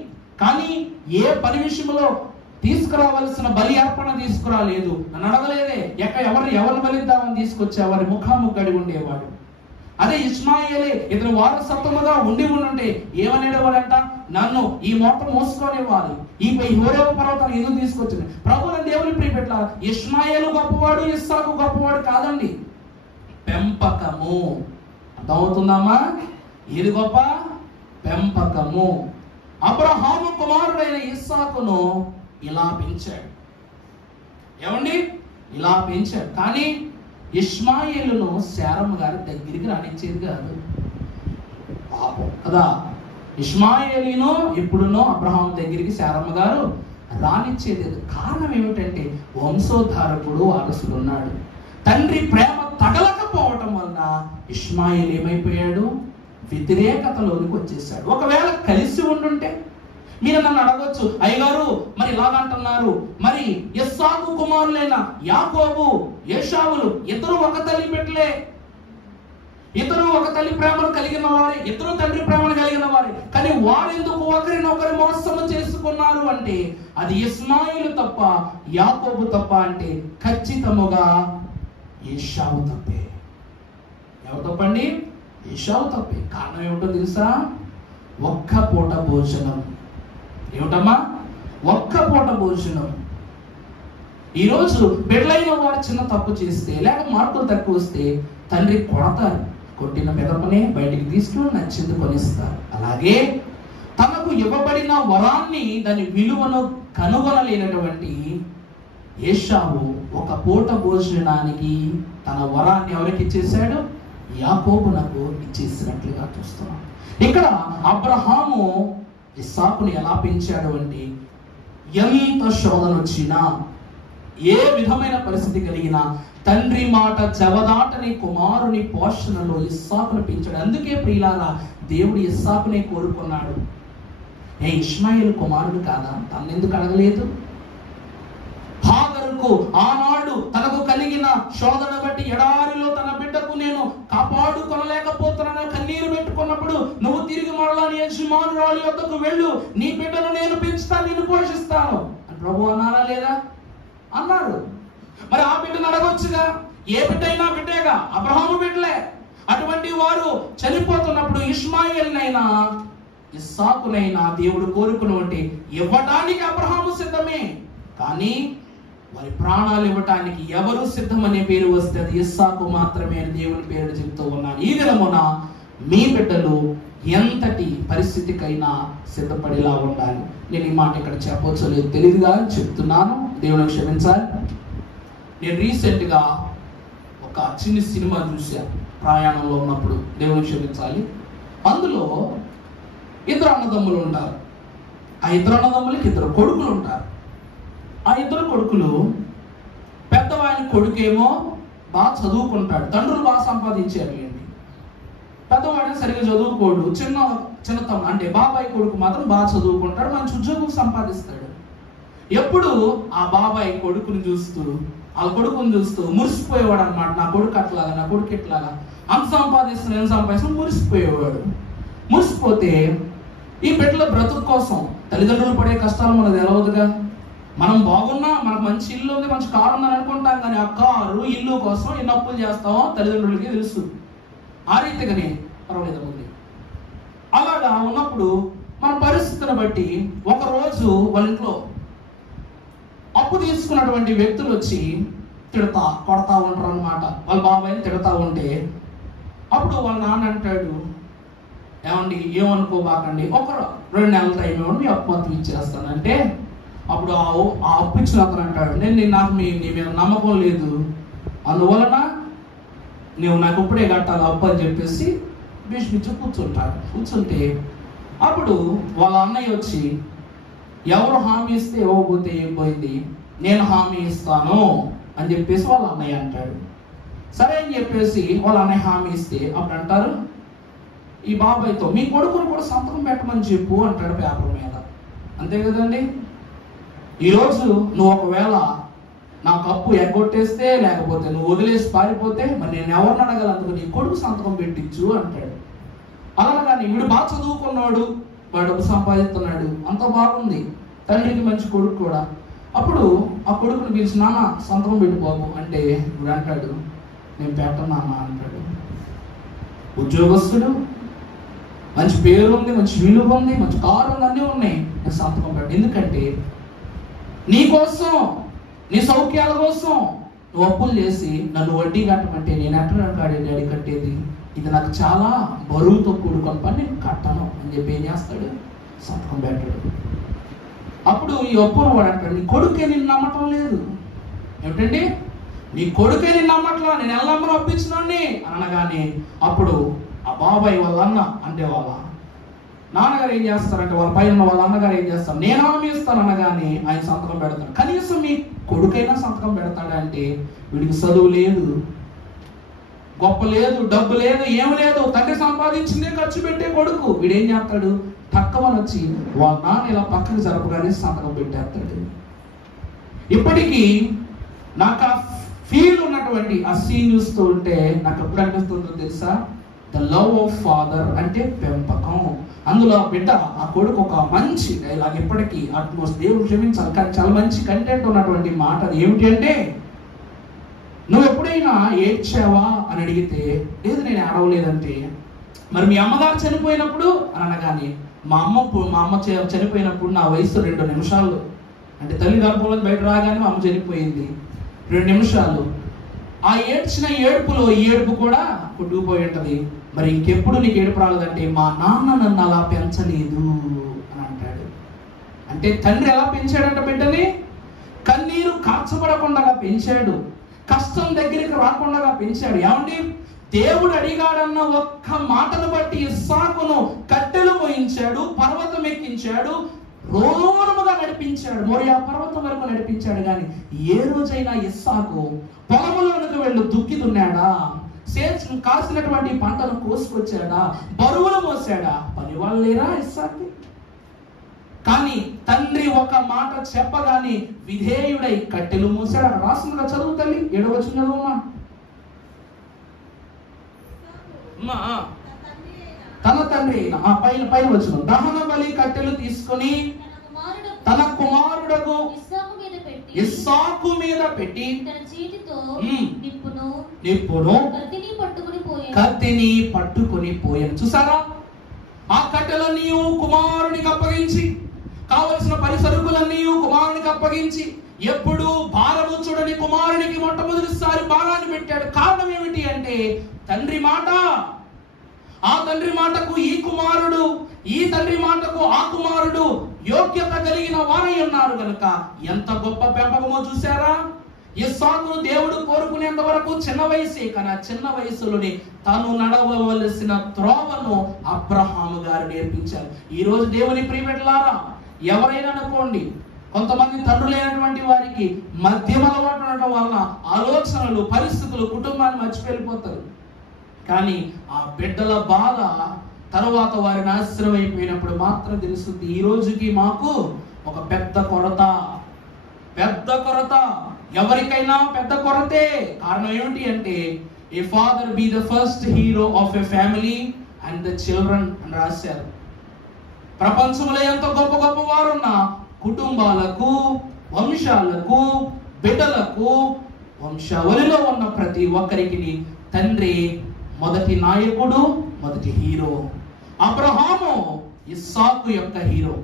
కానీ ఏ పని విషయంలో తీసుకురావాల్సిన బలి అర్పణ తీసుకురాలేదు, నన్ను అడగలేదే, ఎవరిని బలిద్దామని తీసుకొచ్చావని ముఖాముఖి అడిగి ఉండేవాడు. అదే ఇష్మాయేలే ఇతను వారసత్వముగా ఉంటే ఏమనేవాడంట? నన్ను ఈ మోట మోసుకొనివ్వాలి, ఈ హోరేవ పర్వతాన్ని ఎందుకు తీసుకొచ్చింది? ప్రభువుని దేవుని ప్రియబిడ్డల, ఇష్మాయేలు గొప్పవాడు, ఇస్సాకు గొప్పవాడు కాదండి, పెంపకము. అర్థమవుతుందమ్మా? ఏది గొప్ప? పెంపకము. అబ్రహాము కుమారుడైన ఇస్సాకును ఇలా పెంచాడు. ఏమండి? ఇలా పెంచాడు. కానీ ఇష్మాయేలును శారమ్మ గారి దగ్గరికి రానిచ్చేది కాదు. పాపం కదా, ఇష్మాయేలును ఎప్పుడునో అబ్రహాం దగ్గరికి శారమ్మ గారు రానిచ్చేది. కారణం ఏమిటంటే వంశోద్ధారకుడు వారసుడు ఉన్నాడు. తండ్రి ప్రేమ తగలకపోవటం వలన ఇష్మాయేలు ఏమైపోయాడు? వ్యతిరేకతలోనికి వచ్చేసాడు. ఒకవేళ కలిసి ఉండుంటే, మీరు నన్ను అడగొచ్చు, అయ్యగారు మరి ఇలాగంటున్నారు, మరి ఇస్సాకు కుమారులైన యాకోబు ఏశావులు ఇద్దరు ఒక తల్లి బిడ్డలే, ఇద్దరు ఒక తల్లి ప్రేమను కలిగిన వారే, ఇద్దరు తండ్రి ప్రేమను కలిగిన వారే, కానీ వారెందుకు ఒకరినొకరు మోసము చేసుకున్నారు అంటే అది ఇస్మాయిలు తప్ప యాకోబు తప్ప అంటే ఖచ్చితముగా ఏశావు తప్పే. ఎవరు తప్పండి? ఏశావు తప్పే. కారణం ఏమిటో తెలుసా? ఒక్క పూట భోజనం. ఏమిటమ్మా? ఒక్క పూట భోజనం. ఈరోజు పెళ్ళైన వారు చిన్న తప్పు చేస్తే లేక మార్కులు తక్కువ వస్తే తండ్రి కొడతారు. కొట్టిన పెదపనే బయటికి తీసుకుని నచ్చింది కొనిస్తారు. అలాగే తనకు ఇవ్వబడిన వరాన్ని, దాని విలువను కనుగొనలేనటువంటి ఏశావు ఒక పూట భోజనానికి తన వరాన్ని ఎవరికి ఇచ్చేశాడు? యాకోబునకు ఇచ్చేసినట్లుగా చూస్తున్నాం. ఇక్కడ అబ్రహాము ఇస్సాకుని ఎలా పెంచాడు అంటే, ఎంత శోధన వచ్చినా, ఏ విధమైన పరిస్థితి కలిగినా తండ్రి మాట జవదాటని కుమారుని పోషణలో ఇస్సాకును పెంచాడు. అందుకే ప్రియులారా, దేవుడు ఇస్సాకునే కోరుకున్నాడు. ఇష్మాయేలు కుమారుడు కాదా? తనెందుకు అడగలేదు? హాగరుకు ఆనాడు తనకు కలిగిన శోధన బట్టి ఎడారిలో తన బిడ్డకు నేను కాపాడుకొనలేకపోతున్నాను కన్నీరు పెట్టుకున్నప్పుడు, నువ్వు తిరిగి మరలా నీ యజమానురాలి వద్దకు వెళ్ళు, నీ బిడ్డను నేను పెంచుతాను, నిన్ను పోషిస్తాను అని ప్రభు అన్నారా లేదా? అన్నాడు. మరి ఆ బిడ్డను అడగొచ్చుగా. ఏ బిడ్డ అయినా బిడ్డేగా, అబ్రహాము బిడ్డలే. అటువంటి వారు చనిపోతున్నప్పుడు ఇష్మాయేలునైనా ఇస్సాకునైనా దేవుడు కోరుకున్నటువంటి ఇవ్వటానికి అబ్రహాము సిద్ధమే, కానీ వారి ప్రాణాలు ఇవ్వటానికి ఎవరు సిద్ధమనే పేరు వస్తే అది ఇస్సాకు మాత్రమే అని దేవుని పేరు చెప్తూ ఉన్నాను. ఈ దినమున మీ బిడ్డలు ఎంతటి పరిస్థితికైనా సిద్ధపడేలా ఉండాలి. నేను ఈ మాట ఇక్కడ చెప్పవచ్చో లేదు తెలియదుగా చెప్తున్నాను, దేవుని క్షమించాలి. నేను రీసెంట్గా ఒక చిన్న సినిమా చూశాను ప్రయాణంలో ఉన్నప్పుడు, దేవుని క్షమించాలి. అందులో ఇద్దరు అన్నదమ్ములు ఉంటారు. ఆ ఇద్దరు అన్నదమ్ములకి ఇద్దరు కొడుకులు ఉంటారు. ఆ ఇద్దరు కొడుకులు, పెద్దవాని కొడుకేమో బాగా చదువుకుంటాడు, తండ్రులు బాగా సంపాదించారు అండి. పెద్దవాడిని సరిగ్గా చదువుకోడు. చిన్నతమ్ముడు అంటే బాబాయ్ కొడుకు మాత్రం బాగా చదువుకుంటాడు, మంచి ఉద్యోగం సంపాదిస్తాడు. ఎప్పుడు ఆ బాబాయ్ కొడుకుని చూస్తూ, వాళ్ళ కొడుకుని చూస్తూ మురిసిపోయేవాడు అనమాట. నా కొడుకు అట్లాగా, నా కొడుకు ఇట్లాగా, అంత సంపాదిస్తున్నా ఎంత సంపాదిస్తున్నా మురిసిపోయేవాడు. మురిసిపోతే ఈ బిడ్డల బ్రతుకు కోసం తల్లిదండ్రులు పడే కష్టాలు మనకు తెలవదుగా. మనం బాగున్నా, మనకు మంచి ఇల్లు ఉంది, మంచి కారు ఉందని అనుకుంటాం, కానీ ఆ కారు ఇల్లు కోసం ఎన్ని అప్పులు చేస్తామో తల్లిదండ్రులకి తెలుసు. ఆ రీతిగానే పర్వాలేదు ఉంది. అలాగా ఉన్నప్పుడు మన పరిస్థితిని బట్టి ఒకరోజు వాళ్ళ ఇంట్లో అప్పు తీసుకున్నటువంటి వ్యక్తులు వచ్చి కొడతా ఉంటారు అనమాట. వాళ్ళ బాబాయ్ని తిడతా ఉంటే అప్పుడు వాళ్ళ నాన్న అంటాడు, ఏమండి ఏమనుకోబాకండి, ఒక 2 నెలల టైం ఇవ్వండి, మీ అప్పు మొత్తం ఇచ్చేస్తానంటే అప్పుడు ఆ అప్పు ఇచ్చిన అతను అంటాడు, నాకు నీ మీద నమ్మకం లేదు, అందువలన నువ్వు నాకు ఇప్పుడే కట్టాలి అప్పు అని చెప్పేసి భీష్మించి కూర్చుంటే అప్పుడు వాళ్ళ అన్నయ్య వచ్చి, ఎవరు హామీ ఇస్తే ఇవ్వకపోతే ఏం పోయింది, నేను హామీ ఇస్తాను అని చెప్పేసి వాళ్ళ అన్నయ్య అంటాడు. సరే అని చెప్పేసి వాళ్ళ అన్నయ్య హామీ ఇస్తే అప్పుడు అంటారు ఈ బాబాయ్తో, మీ కొడుకును కూడా సంతకం పెట్టమని చెప్పు అంటాడు పేపర్ మీద. అంతే కదండి. ఈరోజు నువ్వు ఒకవేళ నాకు అప్పు ఎగ్గొట్టేస్తే, లేకపోతే నువ్వు వదిలేసి పారిపోతే మరి నేను ఎవరిని అడగలందుకు నీ కొడుకు సంతకం పెట్టించు అంటాడు. అలాగని వీడు బాగా చదువుకున్నాడు, వాడు డబ్బు సంపాదిస్తున్నాడు, అంత బాగుంది, తండ్రికి మంచి కొడుకు కూడా. అప్పుడు ఆ కొడుకుని పిలిచి, నాన్న సంతకం పెట్టు బాబు అంటే వీడు అంటాడు, నేను పెట్టను నాన్న అంటాడు. ఉద్యోగస్తుడు, మంచి పేరు ఉంది, మంచి విలువ ఉంది, మంచి కారు ఉంది, అన్నీ ఉన్నాయి, నేను సంతకం పెట్టు. ఎందుకంటే నీ కోసం, నీ సౌఖ్యాల కోసం నువ్వు అప్పులు చేసి నన్ను వడ్డీ కట్టమంటే నేను ఎక్కడ డాడీ కట్టేది, ఇది నాకు చాలా బరువుతో కూడుకున్న పని, నేను కట్టను అని చెప్పి ఏం చేస్తాడు, సంతకం పెట్టాడు. అప్పుడు ఈ అప్పును వాడు అంటాడు, నీ కొడుకే నిన్ను నమ్మటం లేదు. ఏమిటండి, నీ కొడుకే నిన్ను నమ్మట్లా, నేను ఎల్లమ్మను ఒప్పించినోడిని అనగానే అప్పుడు ఆ బాబాయ్ వాళ్ళ అన్న అంటే వాళ్ళ నాన్నగారు ఏం చేస్తారంటే వాళ్ళ పైన వాళ్ళ అన్నగారు ఏం చేస్తారు, నేను హామీ ఇస్తాను అనగానే ఆయన సంతకం పెడతాడు. కనీసం మీ కొడుకైనా సంతకం పెడతాడంటే వీడికి చదువు లేదు, గొప్ప లేదు, డబ్బు లేదు, ఏమి లేదు, తండ్రి సంపాదించిందే ఖర్చు పెట్టే కొడుకు. వీడేం చేస్తాడు, తక్కువని వచ్చి వాళ్ళ నాన్న ఇలా పక్కకు జరపగానే సంతకం పెట్టేస్తాడు. ఇప్పటికీ నాకు ఆ ఫీల్ ఉన్నటువంటి ఆ సీన్ చూస్తూ ఉంటే నాకు ఎప్పుడు అనిపిస్తుందో తెలుసా, ద లవ్ ఆఫ్ ఫాదర్ అంటే పెంపకం. అందులో ఆ బిడ్డ, ఆ కొడుకు ఒక మంచి డైలాగ్ ఇప్పటికీ అట్మోస్ట్, దేవుడు క్షమించాలి కానీ చాలా మంచి కంటెంట్ ఉన్నటువంటి మాట. అది ఏమిటి అంటే, నువ్వు ఎప్పుడైనా ఏడ్చావా అని అడిగితే లేదు నేను ఏడవలేదంటే, మరి మీ అమ్మగారు చనిపోయినప్పుడు అని అనగానే మా అమ్మ చనిపోయినప్పుడు నా వయసు 2 నిమిషాలు, అంటే తల్లి గర్భంలో బయట రాగానే మా అమ్మ చనిపోయింది 2 నిమిషాలు. ఆ ఏడ్చిన ఏడుపులో ఈ ఏడుపు కూడా పుట్టుకుపోయి ఉంటది. మరి ఇంకెప్పుడు నీకు ఏడుపు రాలేదంటే, మా నాన్న నన్ను అలా పెంచలేదు అని అంటాడు. అంటే తండ్రి ఎలా పెంచాడంట బిడ్డని, కన్నీరు కార్చబడకుండా పెంచాడు, కష్టం దగ్గరికి రాకుండా పెంచాడు. ఏమండి, దేవుడు అడిగాడన్న ఒక్క మాటను బట్టి ఇస్సాకును కట్టెలు మోయించాడు, పర్వతం ఎక్కించాడు, రోరుముగా నడిపించాడు, మోరియా పర్వతం వరకు నడిపించాడు. కానీ ఏ రోజైనా ఇస్సాకు పొలములోనికి వెళ్ళి దుక్కి దున్నాడా, కాసినటువంటి పంటను కోసుకొచ్చాడా, బరువులు మోసాడా? పని వాళ్ళు లేరా ఇస్సాకు? కానీ తండ్రి ఒక మాట చెప్పగానే విధేయుడై కట్టెలు మోసాడు. అక్కడ రాసిందిగా చదువు తల్లి, 7వ వచనం చదువుమా. తన తండ్రి పైన వచ్చిన దహన బలి కట్టెలు తీసుకొని తన కుమారుడకు ఇస్సాకు మీద పెట్టి నిప్పును కత్తిని పట్టుకొని పోయాను. చూసారా, ఆ కట్టెలన్నీ కుమారునికి అప్పగించి, కావలసిన పరిసరుకులన్నీ కుమారునికి అప్పగించి, ఎప్పుడు భారము చూడని కుమారునికి మొట్టమొదటిసారి భారాన్ని పెట్టాడు. కారణం ఏమిటి అంటే తండ్రి మాట. ఆ తండ్రి మాటకు ఈ కుమారుడు, ఈ తండ్రి మాటకు ఆ కుమారుడు యోగ్యత కలిగిన వారై ఉన్నారు కనుక ఎంత గొప్ప పెంపకమో చూసారా. ఇస్సాకును దేవుడు కోరుకునేంత వరకు చిన్న వయసే, కానీ ఆ చిన్న వయసులోనే తాను నడవవలసిన త్రోవను అబ్రహాము గారు నేర్పించారు. ఈ రోజు దేవుని ప్రియబిడ్డలారా, ఎవరైనా అనుకోండి, కొంతమంది తండ్రులైనటువంటి వారికి మద్యం అలవాటు ఉండటం వలన ఆలోచనలు, పరిస్థితులు, కుటుంబాన్ని మర్చిపోయిపోతారు. కానీ ఆ బిడ్డల బాధ తరువాత వారి నాశనం అయిపోయినప్పుడు మాత్రం తెలుస్తుంది. ఈ రోజుకి మాకు ఒక పెద్ద కొరత, ఎవరికైనా పెద్ద కొరతే. కారణం ఏమిటి అంటే, a father be the first hero of a family and the children అని రాశారు. ప్రపంచంలో ఎంత గొప్ప గొప్ప వారున్నా కుటుంబాలకు, వంశాలకు, బిడ్డలకు, వంశావళిలో ఉన్న ప్రతి ఒక్కరికి తండ్రి మొదటి నాయకుడు, మొదటి హీరో. అబ్రహాము ఇస్సాకు యొక్క హీరో,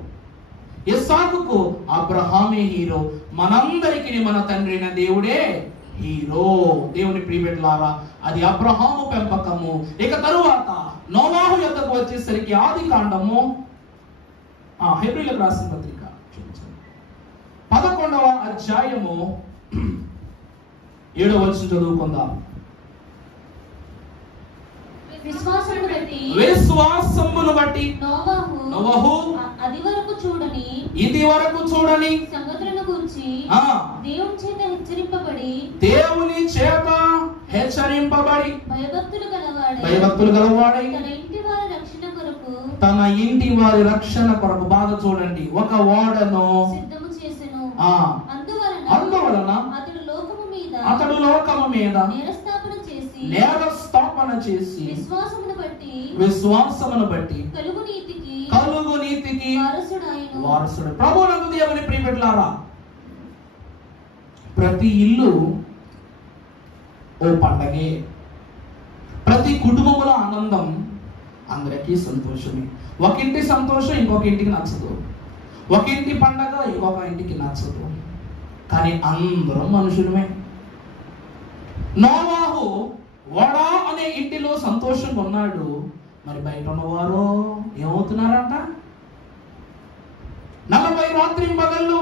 ఇస్సాకుకు అబ్రహామే హీరో. మనందరికీ మన తండ్రి అయిన దేవుడే హీరో. దేవుని ప్రియబిడ్డలారా, అది అబ్రహాము పెంపకము. ఇక తరువాత నోవాహు యొద్దకు వచ్చేసరికి ఆది కాండము, హెబ్రీయులకు రాసిన పత్రిక 11వ అధ్యాయము 7వ వచనం చదువుకుందాం. విశ్వాసమును బట్టి నోవహు ఇది వరకు చూడని సంగతులను గురించి దేవుని చేత హెచ్చరింపబడి భయభక్తులు గలవాడై తన ఇంటి వారి రక్షణ కొరకు. బాగా చూడండి, ఒక ఓడను సిద్ధము చేసెను. అందువలన అతడు లోకము మీద నేరస్థాపన చేసి విశ్వాసమును బట్టి కలుగు నీతికి వారసుడు. ప్రభువునందు దేవుని ప్రియబిడ్డలారా, ప్రతి ఇల్లు ఓ పండగే, ప్రతి కుటుంబంలో ఆనందం, అందరికీ సంతోషమే. ఒక ఇంటి సంతోషం ఇంకొక ఇంటికి నచ్చదు, ఒక ఇంటి పండగ ఇంకొక ఇంటికి నచ్చదు, కానీ అందరం మనుషులమే. నోవాహు వడా అనే ఇంటిలో సంతోషంగా ఉన్నాడు, మరి బయట ఉన్నవారు ఏమవుతున్నారంట? 40 రాత్రింపగళ్ళు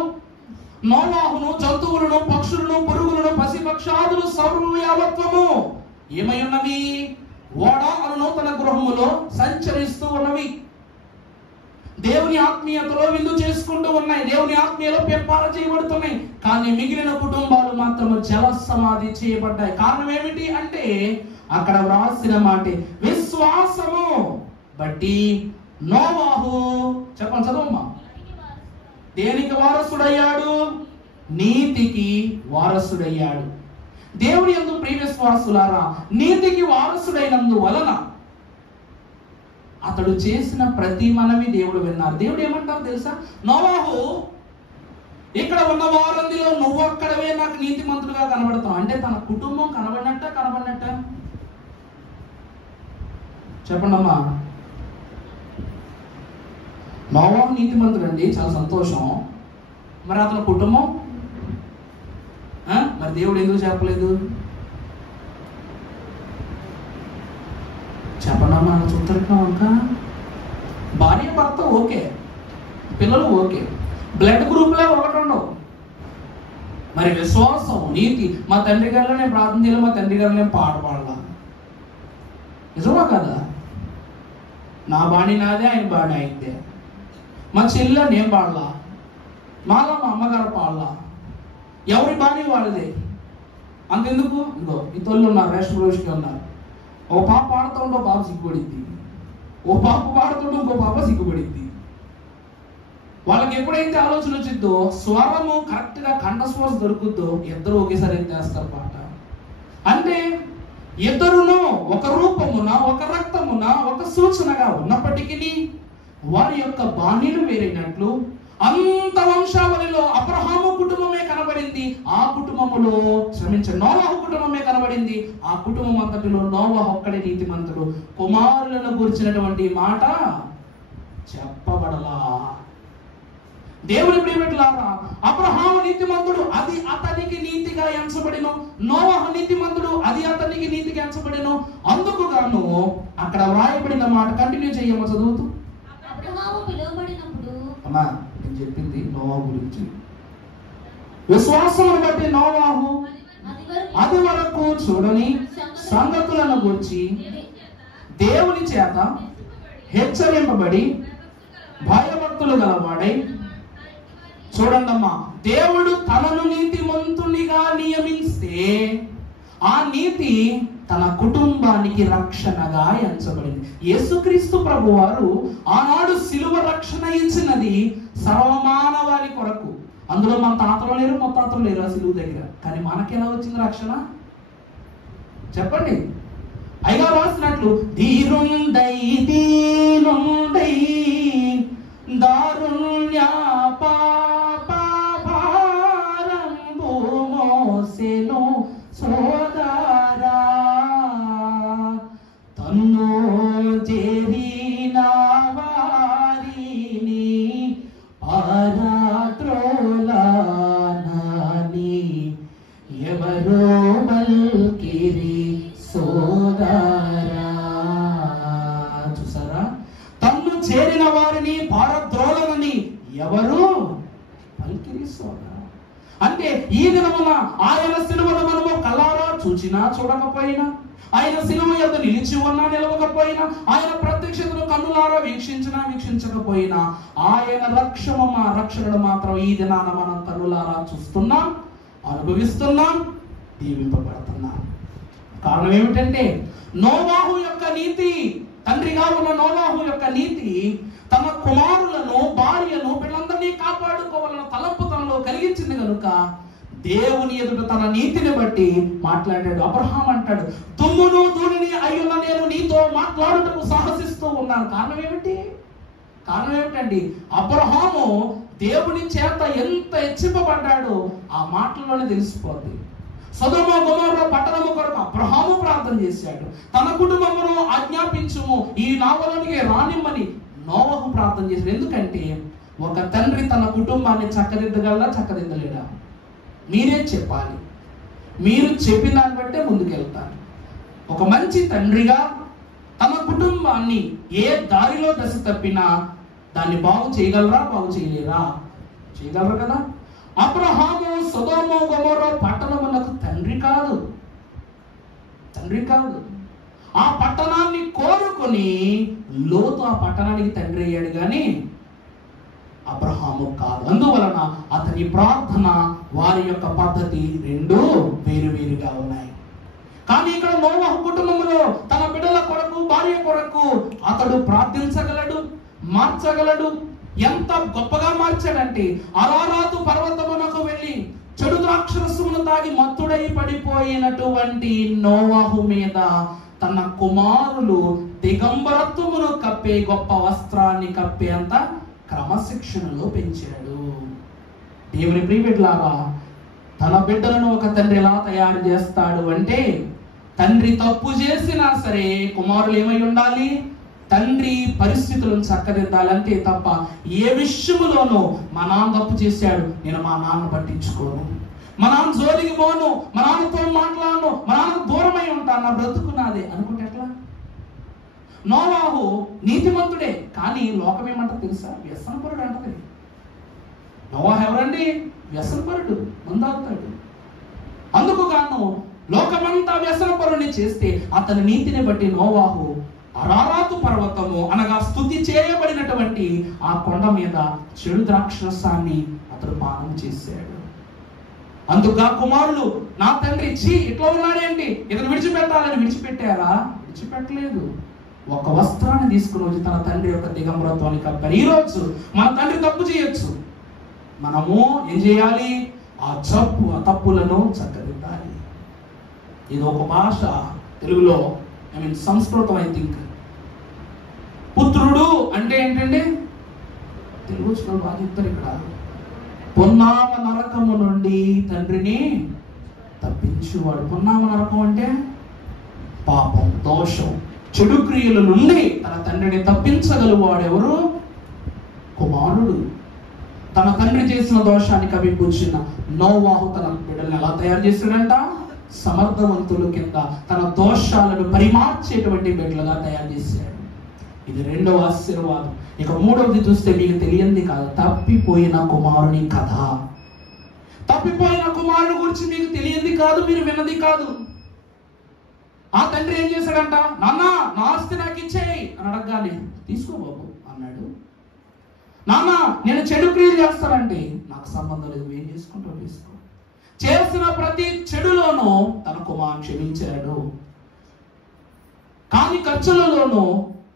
నోవాహును జంతువులను, పక్షులను, పురుగులను, పశుపక్షాదులు సర్వయావత్వము ఏమై ఉన్నవి? ఓడ అను నూతన గృహములో సంచరిస్తూ ఉన్నవి. దేవుని ఆత్మీయతలో విందు చేసుకుంటూ ఉన్నాయి, దేవుని ఆత్మీయలో పెంపాల చేయబడుతున్నాయి. కానీ మిగిలిన కుటుంబాలు మాత్రం జల సమాధి చేయబడ్డాయి. కారణం ఏమిటి అంటే అక్కడ వ్రాసిన మాట విశ్వాసము బట్టి నోవాహు, చెప్పండి చదవమ్మా, దేనికి వారసుడయ్యాడు? నీతికి వారసుడయ్యాడు. దేవుని యందు ప్రియ విశ్వాసులారా, నీతికి వారసుడైనందు వలన అతడు చేసిన ప్రతి మనవి దేవుడు విన్నారు. దేవుడు ఏమంటారు తెలుసా? నోవాహు, ఇక్కడ ఉన్న వారందిలో నువ్వు అక్కడవే నాకు నీతిమంతుడుగా కనబడతావు అంటే తన కుటుంబం కనబడినట్ట చెప్పండి అమ్మా. నోవాహు నీతిమంతుడు అండి, చాలా సంతోషం. మరి అతని కుటుంబం మరి దేవుడు ఎందుకు చెప్పలేదు? చెప్పనమ్మా, చూస్తున్నాం ఇంకా. భార్య భర్త ఓకే, పిల్లలు ఓకే, బ్లడ్ గ్రూప్లే ఒకటి ఉండవు. మరి విశ్వాసం, నీతి, మా తండ్రి గారిలో నేను ప్రార్థన చేయాలి, మా తండ్రి గారిలో నేను పాట పాడాల, నిజమా కదా? నా బాణి నాదే, ఆయన బాణి అయితే. మా చెల్లె నేను పాడలా, మాలో మా అమ్మగారు పాడలా, ఎవరి బాణి వాళ్ళదే. అంతెందుకు, ఇదో ఈ తొలి ఉన్నారు, రేషన్ రోజుకి ఉన్నారు. ఓ పాప పాడుతుంటే ఓ పాప సిగ్గుపడిద్ది, ఓ పాప పాడుతుంటే ఇంకో పాప సిగ్గుపడిద్ది. వాళ్ళకి ఎప్పుడైతే ఆలోచన వచ్చిద్దో, స్వరము కరెక్ట్ గా కంఠస్పర్శ దొరుకుద్దో, ఇద్దరు ఒకేసారి ఎత్తేస్తారు పాట. అంటే ఇద్దరును ఒక రూపమున, ఒక రక్తమున, ఒక సూచనగా ఉన్నప్పటికీ వారి యొక్క బాణీలు వేరైనట్లు అంత వంశావళిలో అబ్రహాము కుటుంబమే కనబడింది. ఆ కుటుంబములో నోవాహు కుటుంబమే కనబడింది. ఆ కుటుంబం అంతటిలో నోవాహు ఒక్కడే నీతిమంతుడు. కుమారులను గురించినటువంటి మాట చెప్పబడలా. దేవుని ప్రియమిత్రులారా, అబ్రహాము నీతిమంతుడు, అది అతనికి నీతిగా ఎంచబడిను. నోవాహు నీతిమంతుడు, అది అతనికి నీతిగా ఎంచబడిను. అందుకు గాను అక్కడ వ్రాయబడిన మాట కంటిన్యూ చేయమ, చదువుతూ. అబ్రహాము పిలువబడినప్పుడు, అమ్మా నేను చెప్పింది నోవాహు గురించి. విశ్వాసమును బట్టి నోవాహు అది వరకు చూడని సంగతులను గురించి దేవుని చేత హెచ్చరింపబడి భయభక్తులు గలవాడై, చూడండమ్మా, దేవుడు తనను నీతిమంతునిగా నియమిస్తే ఆ నీతి తన కుటుంబానికి రక్షణగా ఎంచబడింది. యేసుక్రీస్తు ప్రభు వారు ఆనాడు శిలువ రక్షణ ఇచ్చినది సర్వమానవాళి కొరకు. అందులో మన తాతలు లేరు, ముత్తాతలు లేరు ఆ శిలువ దగ్గర. కానీ మనకెలా వచ్చింది రక్షణ చెప్పండి? అయిగా రాసినట్లు, ధీరుండై దీనుండై దారుణ్య పాపభారంబు మోసెను సోదరా, తన్ను చేరిన వారిని పరద్రోలనని ఎవరో మల్కిరి సోదరా. చూసారా? తన్ను చేరిన వారిని పారద్రోలనని ఎవరు పలికిరి సోదరా. అంటే ఈ దినమున ఆయన సిలువను మనము కళ్ళారా చూచినా చూడకపోయినా, ఆయన సిలువ యొద్ద నిలిచి ఉన్నా నిలవకపోయినా, ఆయన ప్రత్యక్షతను కన్నులారా వీక్షించినా వీక్షించకపోయినా, ఆయన రక్షణను మాత్రం ఈ దినాన మనం కన్నులారా చూస్తున్నాం, అనుభవిస్తున్నాం, దీవింపబడుతున్నాం. కారణం ఏమిటంటే నోవాహు యొక్క నీతి, తండ్రిగా ఉన్న నోవాహు యొక్క నీతి తన కుమారులను, భార్యను, వీళ్ళందరినీ కాపాడుకోవాలన్న తలంపు తనలో కలిగించింది కనుక దేవుని ఎదుట తన నీతిని బట్టి మాట్లాడాడు. అబ్రహాం అంటాడు, దుమ్మును ధూళిని అయ్యున్న నేను నీతో మాట్లాడుటకు సాహసిస్తూ ఉన్నాను. కారణం ఏమిటండి? అబ్రహాము దేవుని చేత ఎంత హెచ్చింపబడ్డాడో ఆ మాటల్లోనే తెలిసిపోద్ది. సొదొమ గొమొర్రా పట్టణము కొరకు అబ్రహాము ప్రార్థన చేశాడు. తన కుటుంబమును ఆజ్ఞాపించుము, ఈ నావలోనికి రానిమ్మని నోవహు ప్రార్థన చేశాడు. ఎందుకంటే ఒక తండ్రి తన కుటుంబాన్ని చక్కదిద్దగలరా, చక్కదిద్దలేడా? మీరే చెప్పాలి. మీరు చెప్పిన దాన్ని బట్టే ముందుకెళ్తారు. ఒక మంచి తండ్రిగా తన కుటుంబాన్ని ఏ దారిలో దశ తప్పినా దాన్ని బాగు చేయగలరా, బాగు చేయలేరా? చేయగలరు కదా. అబ్రహాము సొదొమ గొమొర్రా పట్టణములకు తండ్రి కాదు. ఆ పట్టణాన్ని కోరుకొని లోతు ఆ పట్టణానికి తండ్రి అయ్యాడు కానీ అబ్రహాము కాదు. అందువలన అతని ప్రార్థన, వారి యొక్క పద్ధతి రెండూ వేరువేరుగా ఉన్నాయి. కానీ ఇక్కడ నోవహు కుటుంబంలో తన బిడ్డల కొరకు, భార్య కొరకు అతడు ప్రార్థించగలడు, మార్చగలడు. ఎంత గొప్పగా మార్చాడంటే అరారాతు పర్వతమునకు వెళ్ళి చెడు ద్రాక్షరసమును తాగి మత్తుడై పడిపోయినటువంటి నోవహు మీద తన కుమారులు దిగంబరత్వమును కప్పే గొప్ప వస్త్రాన్ని కప్పేంత క్రమశిక్షణలో పెంచాడు. దేవుని ప్రియబిడ్డలారా, తన బిడ్డలను ఒక తండ్రి ఎలా తయారు చేస్తాడు అంటే, తండ్రి తప్పు చేసినా సరే కుమారులు ఏమై ఉండాలి? తండ్రి పరిస్థితులను చక్కదిద్దాలి. అంతే తప్ప ఏ విషయములోనూ మా నాన్న తప్పు చేశాడు, నేను మా నాన్న పట్టించుకోను, మా నాన్న జోలికి పోను, మా నాన్నతో మాట్లాడను, మా నాన్న దూరమై ఉంటాను, నా బ్రతుకున్నదే అనుకుంటే ఎట్లా? నోవాహు నీతిమంతుడే, కానీ లోకం ఏమంటారు తెలుసా? వ్యసనపరుడు అంటది. నోవాహు ఎవరండి? వ్యసనపరుడు, ముందవుతాడు. అందుకు గాను లోకమంతా వ్యసనపరుని చేస్తే అతని నీతిని బట్టి నోవాహు అరారాతు పర్వతము అనగా స్తుతి చేయబడినటువంటి ఆ కొండ మీద చెడు ద్రాక్షరసాన్ని అతడు పానం చేశాడు. అందుకు ఆ కుమారులు, నా తండ్రి ఇట్లా ఉన్నాడేంటి, ఇతను విడిచిపెట్టాలని విడిచిపెట్టారా? విడిచిపెట్టలేదు. ఒక వస్త్రాన్ని తీసుకుని వచ్చి తన తండ్రి యొక్క దిగంబరత్వాన్ని కప్పారు. ఈరోజు మన తండ్రి తప్పు చేయొచ్చు, మనము ఏం చేయాలి? ఆ తప్పులను చక్కదిద్దాలి. ఇది ఒక భాష, తెలుగులో సంస్కృతం ఐ థింక్. పుత్రుడు అంటే ఏంటండి? తెలుగు బాగా చెప్తారు ఇక్కడ. పొన్నామ నరకము నుండి తండ్రిని తప్పించువాడు. పొన్నామ నరకం అంటే పాపం, దోషం, చెడు క్రియల నుండి తన తండ్రిని తప్పించగలవాడు ఎవరు? కుమారుడు. తన తండ్రి చేసిన దోషాన్ని కవిపుచ్చిన నోవాహు తన బిడ్డలను ఎలా తయారు చేశాడంట? సమర్థవంతుల కింద తన దోషాలను పరిమార్చేటువంటి బిడ్డలుగా తయారు చేశాడు. ఇది రెండవ ఆశీర్వాదం. ఇక మూడవది చూస్తే మీకు తెలియంది కాదు, తప్పిపోయిన కుమారుని కథ. తప్పిపోయిన కుమారుడు గురించి మీకు తెలియంది కాదు, మీరు విన్నది కాదు. ఆ తండ్రి ఏం చేశాడంట? నాన్న, నా ఆస్తి నాకు ఇచ్చేయి అని అడగగానే, తీసుకో బాబు అన్నాడు. నాన్న, నేను చెడు క్రియలు చేస్తానంటే, నాకు సంబంధం లేదు, ఏం చేసుకుంటావు చేసుకో. చేసిన ప్రతి చెడులోనూ తన కుమారుని క్షమించాడు, కానీ ఖర్చులలోనూ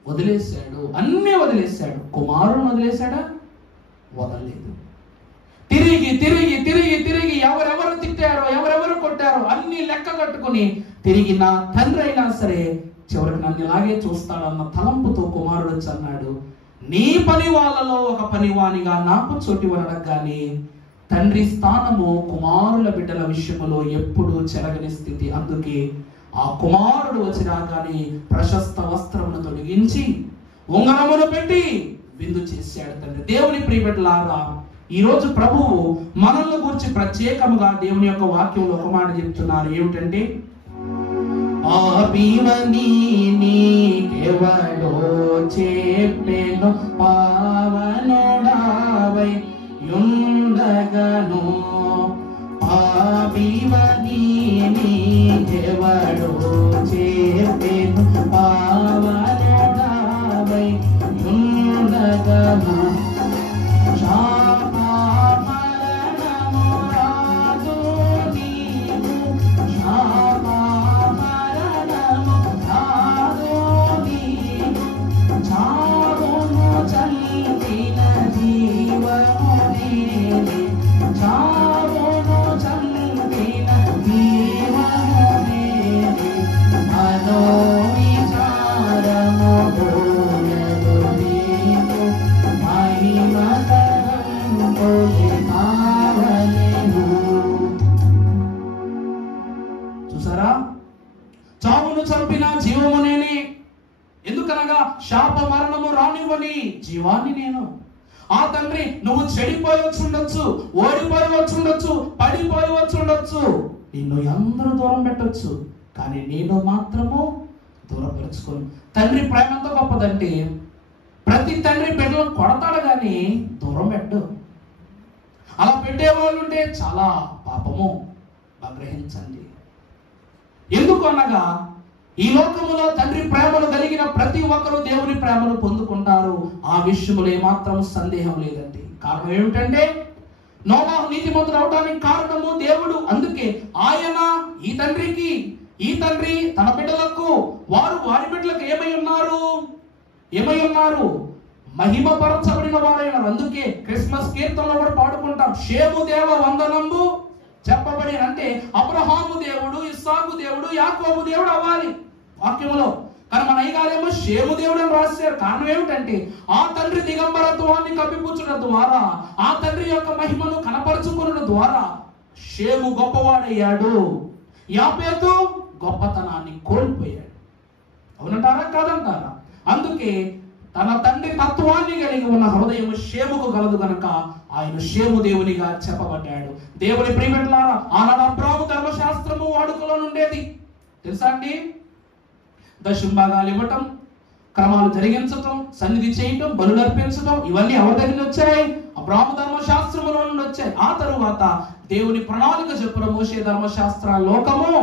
వదిలేశాడు, అన్నీ వదిలేశాడు. కుమారుని వదిలేశాడా? వదలలేదు. తిరిగి తిరిగి తిరిగి తిరిగి ఎవరెవరు తిట్టారో, ఎవరెవరు కొట్టారో అన్ని లెక్క కట్టుకుని తిరిగి నా తండ్రి అయినా సరే చివరికి నన్ను ఇలాగే చూస్తాడన్న తలంపుతో కుమారుడు వచ్చి అన్నాడు, నీ పని వాళ్ళలో ఒక పనివానిగా నాకు చోటివనడం. కానీ తండ్రి స్థానము కుమారుల బిడ్డల విషయంలో ఎప్పుడు చెరగని స్థితి. అందుకే ఆ కుమారుడు వచ్చినా కానీ ప్రశస్త వస్త్రమును తొలగించి ఉంగరమును పెట్టి విందు చేశాడు తండ్రి. దేవుని ప్రియబిడ్డలారా, ఈ రోజు ప్రభువు మనల్ని గురించి ప్రత్యేకముగా దేవుని యొక్క వాక్యంలో ఒక మాట చెప్తున్నారు. ఏమిటంటే, పాపివని నీకెవడో చెప్పెను, పావనుడావై యుండగను. పాపివని నీకెవడో చెప్పెను, పావనుడావై యుండగను. చూసారా? చావును చంపిన జీవము నేనే, ఎందుకనగా శాప మరణము రానివ్వని జీవాన్ని నేను. ఆ తండ్రి, నువ్వు చెడిపోయి వచ్చి ఉండొచ్చు, ఓడిపోయి వచ్చి ఉండొచ్చు, పడిపోయి వచ్చి ఉండొచ్చు, నిన్ను అందరూ దూరం పెట్టొచ్చు, కానీ నేను మాత్రము దూరపరుచుకోను. తండ్రి ప్రేమ ఎంత గొప్పదంటే, ప్రతి తండ్రి బిడ్డలు కొడతాడు కానీ దూరం పెట్టు. అలా పెట్టేవాళ్ళు ఉంటే చాలా పాపము. గ్రహించండి. ఎందుకు అనగా ఈ లోకములో తండ్రి ప్రేమను కలిగిన ప్రతి ఒక్కరూ దేవుని ప్రేమను పొందుకుంటారు. ఆ విషయంలో ఏమాత్రం సందేహం లేదండి. కారణం ఏమిటంటే నోవాహు నీతిమంతుడు అవడానికి కారణము దేవుడు. అందుకే ఆయన ఈ తండ్రి తన బిడ్డలకు, వారి బిడ్డలకు ఏమై ఉన్నారు మహిమపరచబడిన వారైనారు. అందుకే క్రిస్మస్ కీర్తనలో కూడా పాడుకుంటాం, షేము దేవ వందనంబు చెప్పబడి. అంటే అబ్రహాము దేవుడు, ఇస్సాకు దేవుడు, యాకోబు దేవుడు అవ్వాలి వాక్యములో. కానీ మన అయ్యగారేమో షేము దేవుడు అని రాశారు. కారణం ఏమిటంటే ఆ తండ్రి దిగంబరత్వాన్ని కప్పిపుచ్చడం ద్వారా, ఆ తండ్రి యొక్క మహిమను కనపరుచుకునడం ద్వారా షేము గొప్పవాడయ్యాడు, యాపేతు గొప్పతనాన్ని కోల్పోయాడు. అవునంటారా కాదంటారా? అందుకే తన తండ్రి తత్వాన్ని కలిగి ఉన్న హృదయం షేముకు కలదు గనక ఆయన షేము దేవునిగా చెప్పబడ్డాడు. దేవుని ప్రియబిడ్డలారా, ఆనాడు అబ్రాహాము ధర్మశాస్త్రము వాడుకలో ఉండేది తెలుసా అండి? దశంభాగాలు ఇవ్వటం, క్రమాలు జరిగించటం, సన్నిధి చేయటం, బలులు అర్పించటం, ఇవన్నీ ఎవరి దగ్గర వచ్చాయి? అబ్రాహాము ధర్మశాస్త్రములో నుండి వచ్చాయి. ఆ తరువాత దేవుని ప్రణాళిక చెప్పున మోషే ధర్మశాస్త్ర లోకము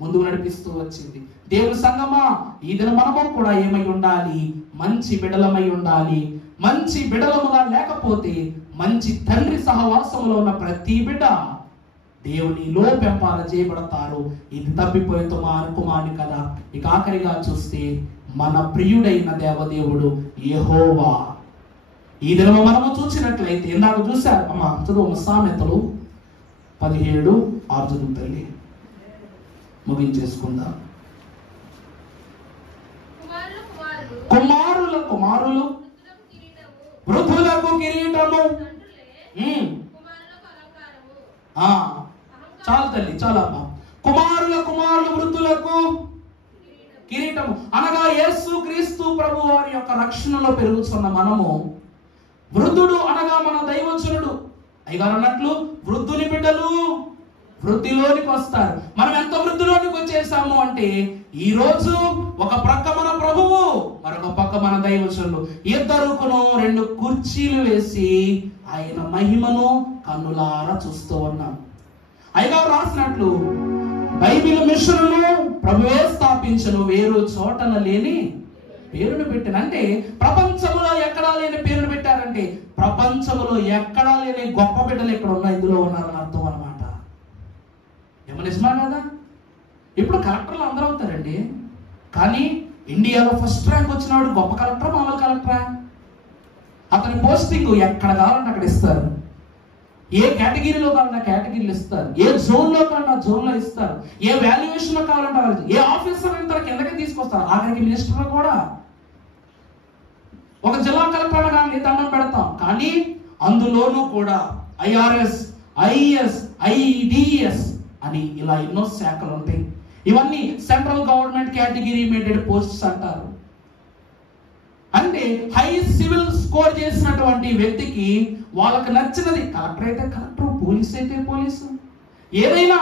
ముందుకు నడిపిస్తూ వచ్చింది. దేవుని సంగమా, ఈ దిన మనము కూడా ఏమై ఉండాలి? మంచి బిడలమై ఉండాలి. మంచి బిడలముగా లేకపోతే మంచి తండ్రి సహవాసములో ఉన్న ప్రతి బిడ్డ దేవునిలో పెంపాల చేయబడతారు. ఇది తప్పిపోయే కుమారుని కదా. ఇక ఆఖరిగా చూస్తే మన ప్రియుడైన దేవదేవుడు యెహోవా. ఈ దినము మనము చూసినట్లయితే ఇందాక చూశారు అమ్మా, చదువు సామెతలు 17:6 తల్లి, ముగించేసుకుందాం. కుమారులు వృద్ధులకు కిరీటము. చాలు తల్లి, చాలా అమ్మా. కుమారులు వృద్ధులకు కిరీటము అనగా యేసు క్రీస్తు ప్రభు వారి యొక్క రక్షణలో పెరుగుతున్న మనము, వృద్ధుడు అనగా మన దైవజనుడు అయ్యగారు అన్నట్లు వృద్ధుని బిడ్డలు వృద్ధిలోనికి వస్తారు. మనం ఎంత వృద్ధిలోనికి వచ్చేసాము అంటే ఈ రోజు ఒక ప్రక్క మన ప్రభువు, మరొక పక్క మన దైవజనులు, ఇద్దరుకును 2 కుర్చీలు వేసి ఆయన మహిమను కన్నులారా చూస్తూ ఉన్నాం. అయ్యగారు రాసినట్లు బైబిల్ మిషన్ను ప్రభువే స్థాపించను, వేరు చోటన లేని పేరును పెట్టిన. అంటే ప్రపంచంలో ఎక్కడా లేని పేరును పెట్టారంటే ప్రపంచంలో ఎక్కడా లేని గొప్ప బిడ్డలు ఇక్కడ ఉన్న ఇందులో ఉన్నారని అర్థం అన్నమాట. ఏమో నిజమా కదా? ఇప్పుడు కలెక్టర్లు అందరూ అవుతారండి, కానీ ఇండియాలో ఫస్ట్ ర్యాంక్ వచ్చినాడు గొప్ప కలెక్టరా మామూలు కలెక్టరా? అతని పోస్టింగ్ ఎక్కడ కావాలంటే అక్కడ ఇస్తారు. ఏ కేటగిరీలో కావాలన్నా కేటగిరీలు ఇస్తారు, ఏ జోన్లో కావాలన్నా జోన్లో ఇస్తారు, ఏ వాల్యుయేషన్లో కావాలంటే ఏ ఆఫీసర్ తన కిందకి తీసుకొస్తారు, ఆఖరికి మినిస్టర్ కూడా. ఒక జిల్లా కలెక్టర్ కానీ దండం పెడతాం, కానీ అందులోనూ కూడా IRS, IAS, IDS అని ఇలా ఎన్నో శాఖలు ఉంటాయి. ఇవన్నీ సెంట్రల్ గవర్నమెంట్ కేటగిరీ మెయింటెడ్ పోస్ట్స్ అంటారు. అంటే హై సివిల్ స్కోర్ చేసినటువంటి వ్యక్తికి వాళ్ళకి నచ్చినది, కలెక్టర్ అయితే కలెక్టర్, పోలీస్ అయితే పోలీసు, ఏదైనా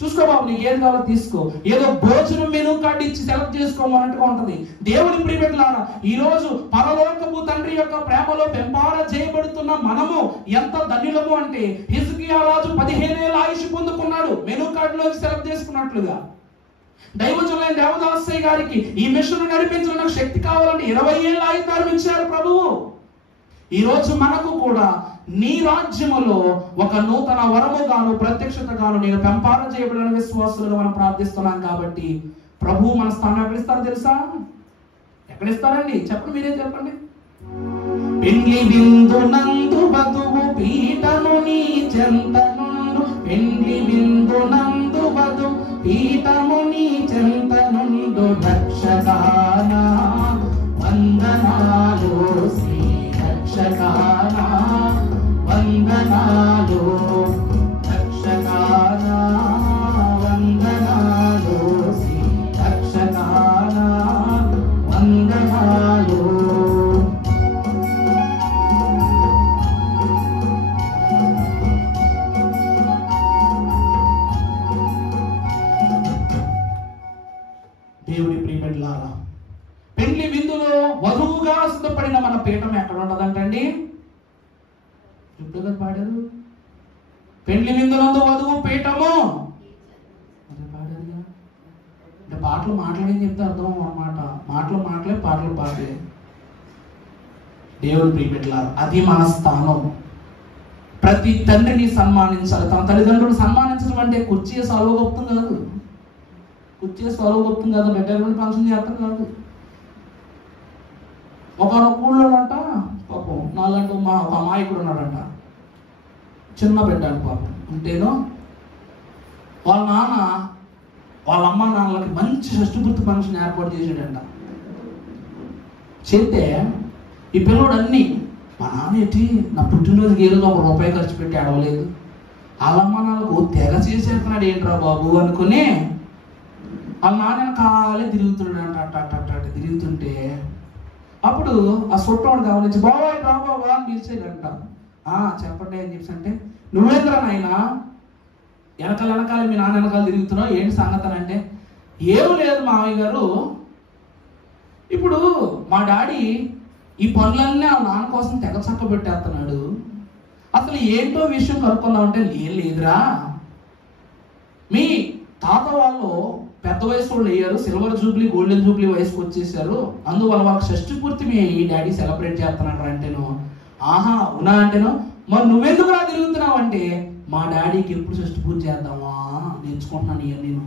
చూసుకో బాబు, నీకు ఏది కావాలో తీసుకో, ఏదో భోజనం మెనూ కార్డు ఇచ్చి సెలెక్ట్ చేసుకోమన్నట్టుగా ఉంటుంది. దేవుని ప్రియబిడ్డలారా, ఈ రోజు పరలోకపు తండ్రి యొక్క ప్రేమలో పెంపార చేయబడుతున్న మనము ఎంత ధన్యులము అంటే హిజ్కియా రాజు 15 ఏళ్ళ ఆయుష్ పొందుకున్నాడు మెనూ కార్డులో సెలెక్ట్ చేసుకున్నట్లుగా. దైవజనులైన దేవదాసయ్య గారికి ఈ మిషన్ నడిపించడానికి శక్తి కావాలని 20 ఏళ్ళ ఆయుధారం ఇచ్చారు ప్రభువు. ఈ రోజు మనకు కూడా నీ రాజ్యములో ఒక నూతన వరముగాను ప్రత్యక్షతగాను నేను పెంపార చేయబడిన విశ్వాసులుగా మనం ప్రార్థిస్తున్నాం. కాబట్టి ప్రభువు మన స్థానం ఎక్కడిస్తారు తెలుసా? ఎక్కడిస్తారండి? చెప్పండి, మీరే చెప్పండి. పెండ్లి విందునందు వధువు పీఠను నీ చెంతనుండు, పెండ్లి విందునందు వధువు పీఠము నీ చెంతనుండు, రక్షకానా వందనాలు, శ్రీ రక్షకానా వందనాలు, రక్షకానా వందనాలు, శ్రీ రక్షకానా వందనాలు. దేవుని ప్రియబిడ్డలారా, పెళ్లి విందులో వధువుగా సిద్ధపడిన మన పీఠం ఎక్కడ ఉండదంటండి? ఇప్పుడు కదా పాడారు, పెండ్లి విందునందు వధువు పీఠము అదే పాడారుగా. అంటే పాటలు మాట్లాడేం చెప్తే అర్థం అన్నమాట. మాటలే పాటలు పాటలే. దేవుని ప్రియబిడ్డలారా, అది మన స్థానం. ప్రతి తండ్రిని సన్మానించాలి. తన తల్లిదండ్రులు సన్మానించడం అంటే కుర్చీ సాలోగొప్తం కాదు. కుర్చీ సాలోగొప్తం కాదు. బెటర్ ఫంక్షన్ చేస్తాం కాదు. ఒక ఊళ్ళో అంట పాపం నాలంటూ ఒక అమాయకుడు ఉన్నాడంట. చిన్న బిడ్డ అంట పాపం. ఉంటేనో వాళ్ళ నాన్న వాళ్ళ అమ్మ నాన్నలకి మంచి షష్ఠపూర్తి ఫంక్షన్ ఏర్పాటు చేసాడంట. చేస్తే ఈ పిల్లోడు అన్నీ, మా నాన్న ఏంటి నా పుట్టినరోజుకి ఏదో ₹1 ఖర్చు పెట్టి అడవలేదు, వాళ్ళ అమ్మ నాన్నకు తెగ చేసేస్తున్నాడు ఏంట్రా బాబు అనుకుని వాళ్ళ నాన్న కాలే తిరుగుతున్నాడు అంట. అట్ట తిరుగుతుంటే అప్పుడు ఆ సొట్టోడు గమనించి బాబాయ్ రా బాబా అని పిలిచేదంట. చెప్పండి అని చెప్పి అంటే, నువ్వేంద్రా నాయనా వెనకాల మీ నాన్న వెనకాల తిరుగుతున్నావు, ఏంటి సంగతి అని అంటే, ఏం లేదు మామయ్య గారు, ఇప్పుడు మా డాడీ ఈ పనులన్నీ ఆ నాన్న కోసం తెగ చక్క పెట్టేస్తున్నాడు, అసలు ఏంటో విషయం కనుక్కుందామంటే ఏం లేదురా, మీ తాత వాళ్ళు పెద్ద వయసు వాళ్ళు అయ్యారు, సిల్వర్ జూబ్లీ గోల్డెన్ జూబ్లీ వయసుకు వచ్చేసారు, అందువల్ల వాళ్ళకి షష్ఠి పూర్తి మీ డాడీ సెలబ్రేట్ చేస్తున్నాడు అంటేను, ఆహా అవునా అంటేను, మరి నువ్వెందుకు రా తిరుగుతున్నావు అంటే, మా డాడీకి ఎప్పుడు షష్ఠి పూర్తి చేద్దామా నేర్చుకుంటున్నాను నేను.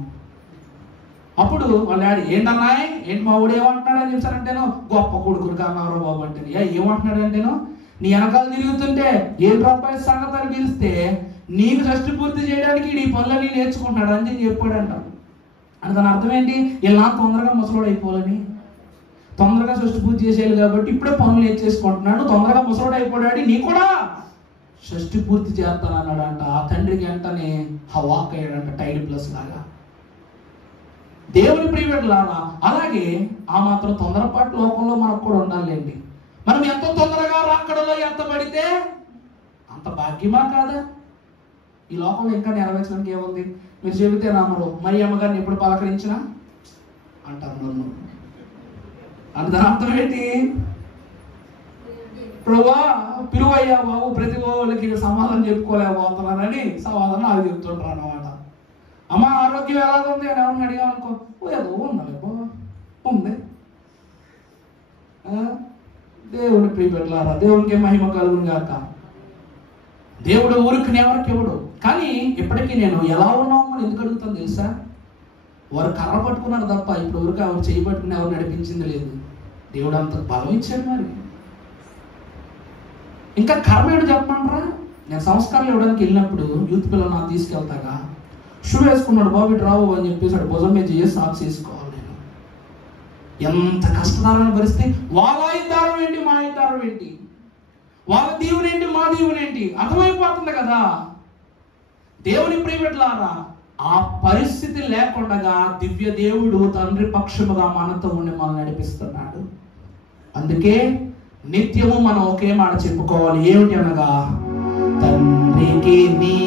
అప్పుడు వాళ్ళ డాడీ ఏంటన్నాయ్ ఏంటి మా ఊడు ఏమంటున్నాడు అని చెప్పారంటేను, గొప్ప కొడుకుడు కన్నారా బాబు అంటే, ఏమంటున్నాడు అంటేను, నీ వెనకాల తిరుగుతుంటే ఏం రూపాయల సంగతి అని పిలిస్తే నీకు షష్ఠి పూర్తి చేయడానికి ఈ పనులన్నీ నేర్చుకుంటున్నాడు అని చెప్పాడంట. అంటే దాని అర్థం ఏంటి, ఇలా తొందరగా ముసలోడు అయిపోవాలని, తొందరగా షష్ఠి పూర్తి చేసేయాలి కాబట్టి ఇప్పుడే పనులు నేర్చేసుకుంటున్నాడు, తొందరగా ముసలోడు అయిపోయాడు, నీ కూడా షష్ఠి పూర్తి చేస్తాను అన్నాడంట. ఆ తండ్రికి వెంటనే హవాక్ అయ్యాడంట, టైడ్ ప్లస్ లాగా. దేవుని ప్రియబిడ్డలారా, అలాగే ఆ మాత్రం తొందరపాటు లోకంలో మనకు కూడా ఉండాలండి. మనం ఎంత తొందరగా రాకడలో ఎత్తబడితే అంత భాగ్యమా కాదా? ఈ లోకంలో ఇంకా నెరవేర్చడానికి ఏముంది? మీరు చెబితే నమ్మరు, మరి అమ్మగారిని ఎప్పుడు పలకరించినా అంటారు నన్ను. అంటే దాని అర్థం ఏంటి? ప్రభువా పిలువయ్యా బాబు, ప్రతి వాళ్ళకి సమాధానం చెప్పుకోలేకపోతున్నానని సమాధానం నాకు చెప్తుంటారు అన్నమాట. అమ్మ ఆరోగ్యం ఎలా ఉంది అని ఎవరిని అడిగా అనుకో, ఏదో ఉండాలి ఉంది. దేవుని ప్రియబిడ్డలారా, దేవునికి మహిమ కలుగును గాక. దేవుడు ఊరికి ఎవరికి ఇవ్వడు. కానీ ఇప్పటికీ నేను ఎలా ఉన్నాము అని ఎందుకు అడుగుతాను తెలుసా? వారు కర్ర పట్టుకున్నారు తప్ప ఇప్పుడు ఊరికి ఎవరు చేయి పట్టుకుని ఎవరు నడిపించింది లేదు. దేవుడు అంత బలం ఇచ్చాడు. మరి ఇంకా కర్మ ఏడు చెప్పమంటారా? నేను సంస్కారాలు ఇవ్వడానికి వెళ్ళినప్పుడు యూత్ పిల్లలు నాకు తీసుకెళ్తాగా, షూ వేసుకున్నాడు బాబు ఇటు రావు అని చెప్పేసి భుజం మీద చేసి సాక్స్ వేసుకోవాలి. నేను ఎంత కష్టదారని భరిస్తే వాళ్ళ ఇద్దారం ఏంటి మా ఇద్దారం ఏంటి, వాళ్ళ దీవునేంటి మా దీవునేంటి అర్థమైపోతుంది కదా. దేవుని ప్రియబిడ్డలారా, ఆ పరిస్థితి లేకుండా దివ్య దేవుడు తండ్రి పక్షముగా మనతో ఉండి మనం నడిపిస్తున్నాడు. అందుకే నిత్యము మనం ఒకే మాట చెప్పుకోవాలి, ఏమిటి అనగా, తండ్రికి నీ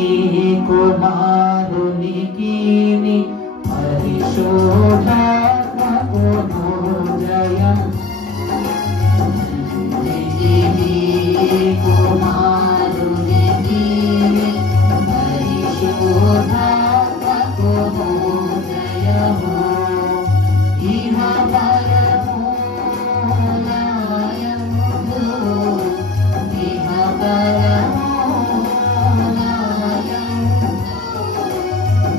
కుమారునికి నీ పరిశోధనకు జయం, తండ్రికి నీ కుమారునికి పరిశోధనకు జయము, ఇహ పరము నాయము, ఇహ పరము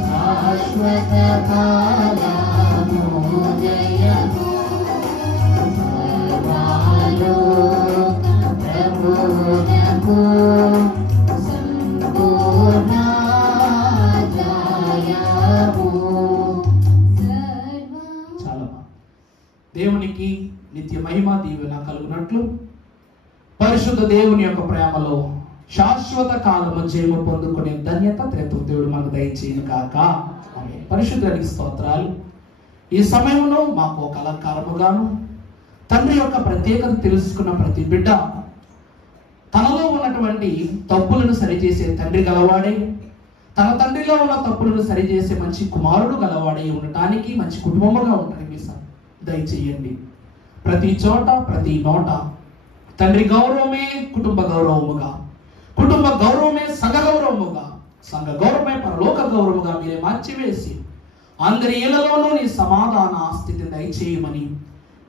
శాశ్వత కాలము జయము, సర్వలోక ప్రభువునకు సంపూర్ణ జయము. చాలా దేవునికి నిత్య మహిమ దీవెన కలుగునట్లు పరిశుద్ధ దేవుని యొక్క ప్రేమలో శాశ్వత కాలము జయము పొందుకునే ధన్యత త్రిత్వ దేవుడు మనకు దయచేయను కాక. పరిశుద్ధానికి స్తోత్రాలు. ఈ సమయంలో మాకు ఒక అలంకారముగాను తండ్రి యొక్క ప్రత్యేకత తెలుసుకున్న ప్రతి బిడ్డ తనలో ఉన్నటువంటి తప్పులను సరిచేసే తండ్రి గలవాడే, తన తండ్రిలో ఉన్న తప్పులను సరిచేసే మంచి కుమారుడు గలవాడే ఉండటానికి, మంచి కుటుంబముగా ఉండటానికి దయచేయండి. ప్రతి చోట ప్రతి నోట తండ్రి గౌరవమే కుటుంబ గౌరవముగా, కుటుంబ గౌరవమే సంఘ గౌరవముగా, సంఘ గౌరవమే పరలోక గౌరవముగా మీరే మార్చివేసి అందరి ఇళ్లలోనూ నీ సమాధాన స్థితిని దయచేయమని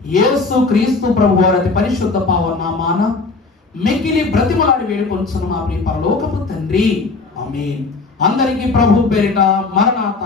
యేసు క్రీస్తు ప్రభు వారి అతి పరిశుద్ధ పావనామాన మిక్కిలి బ్రతిమలాడి వేడుకొంచును మా ప్రియ పరలోకపు తండ్రి. ఆమేన్. అందరికీ ప్రభు పేరిట మరణాత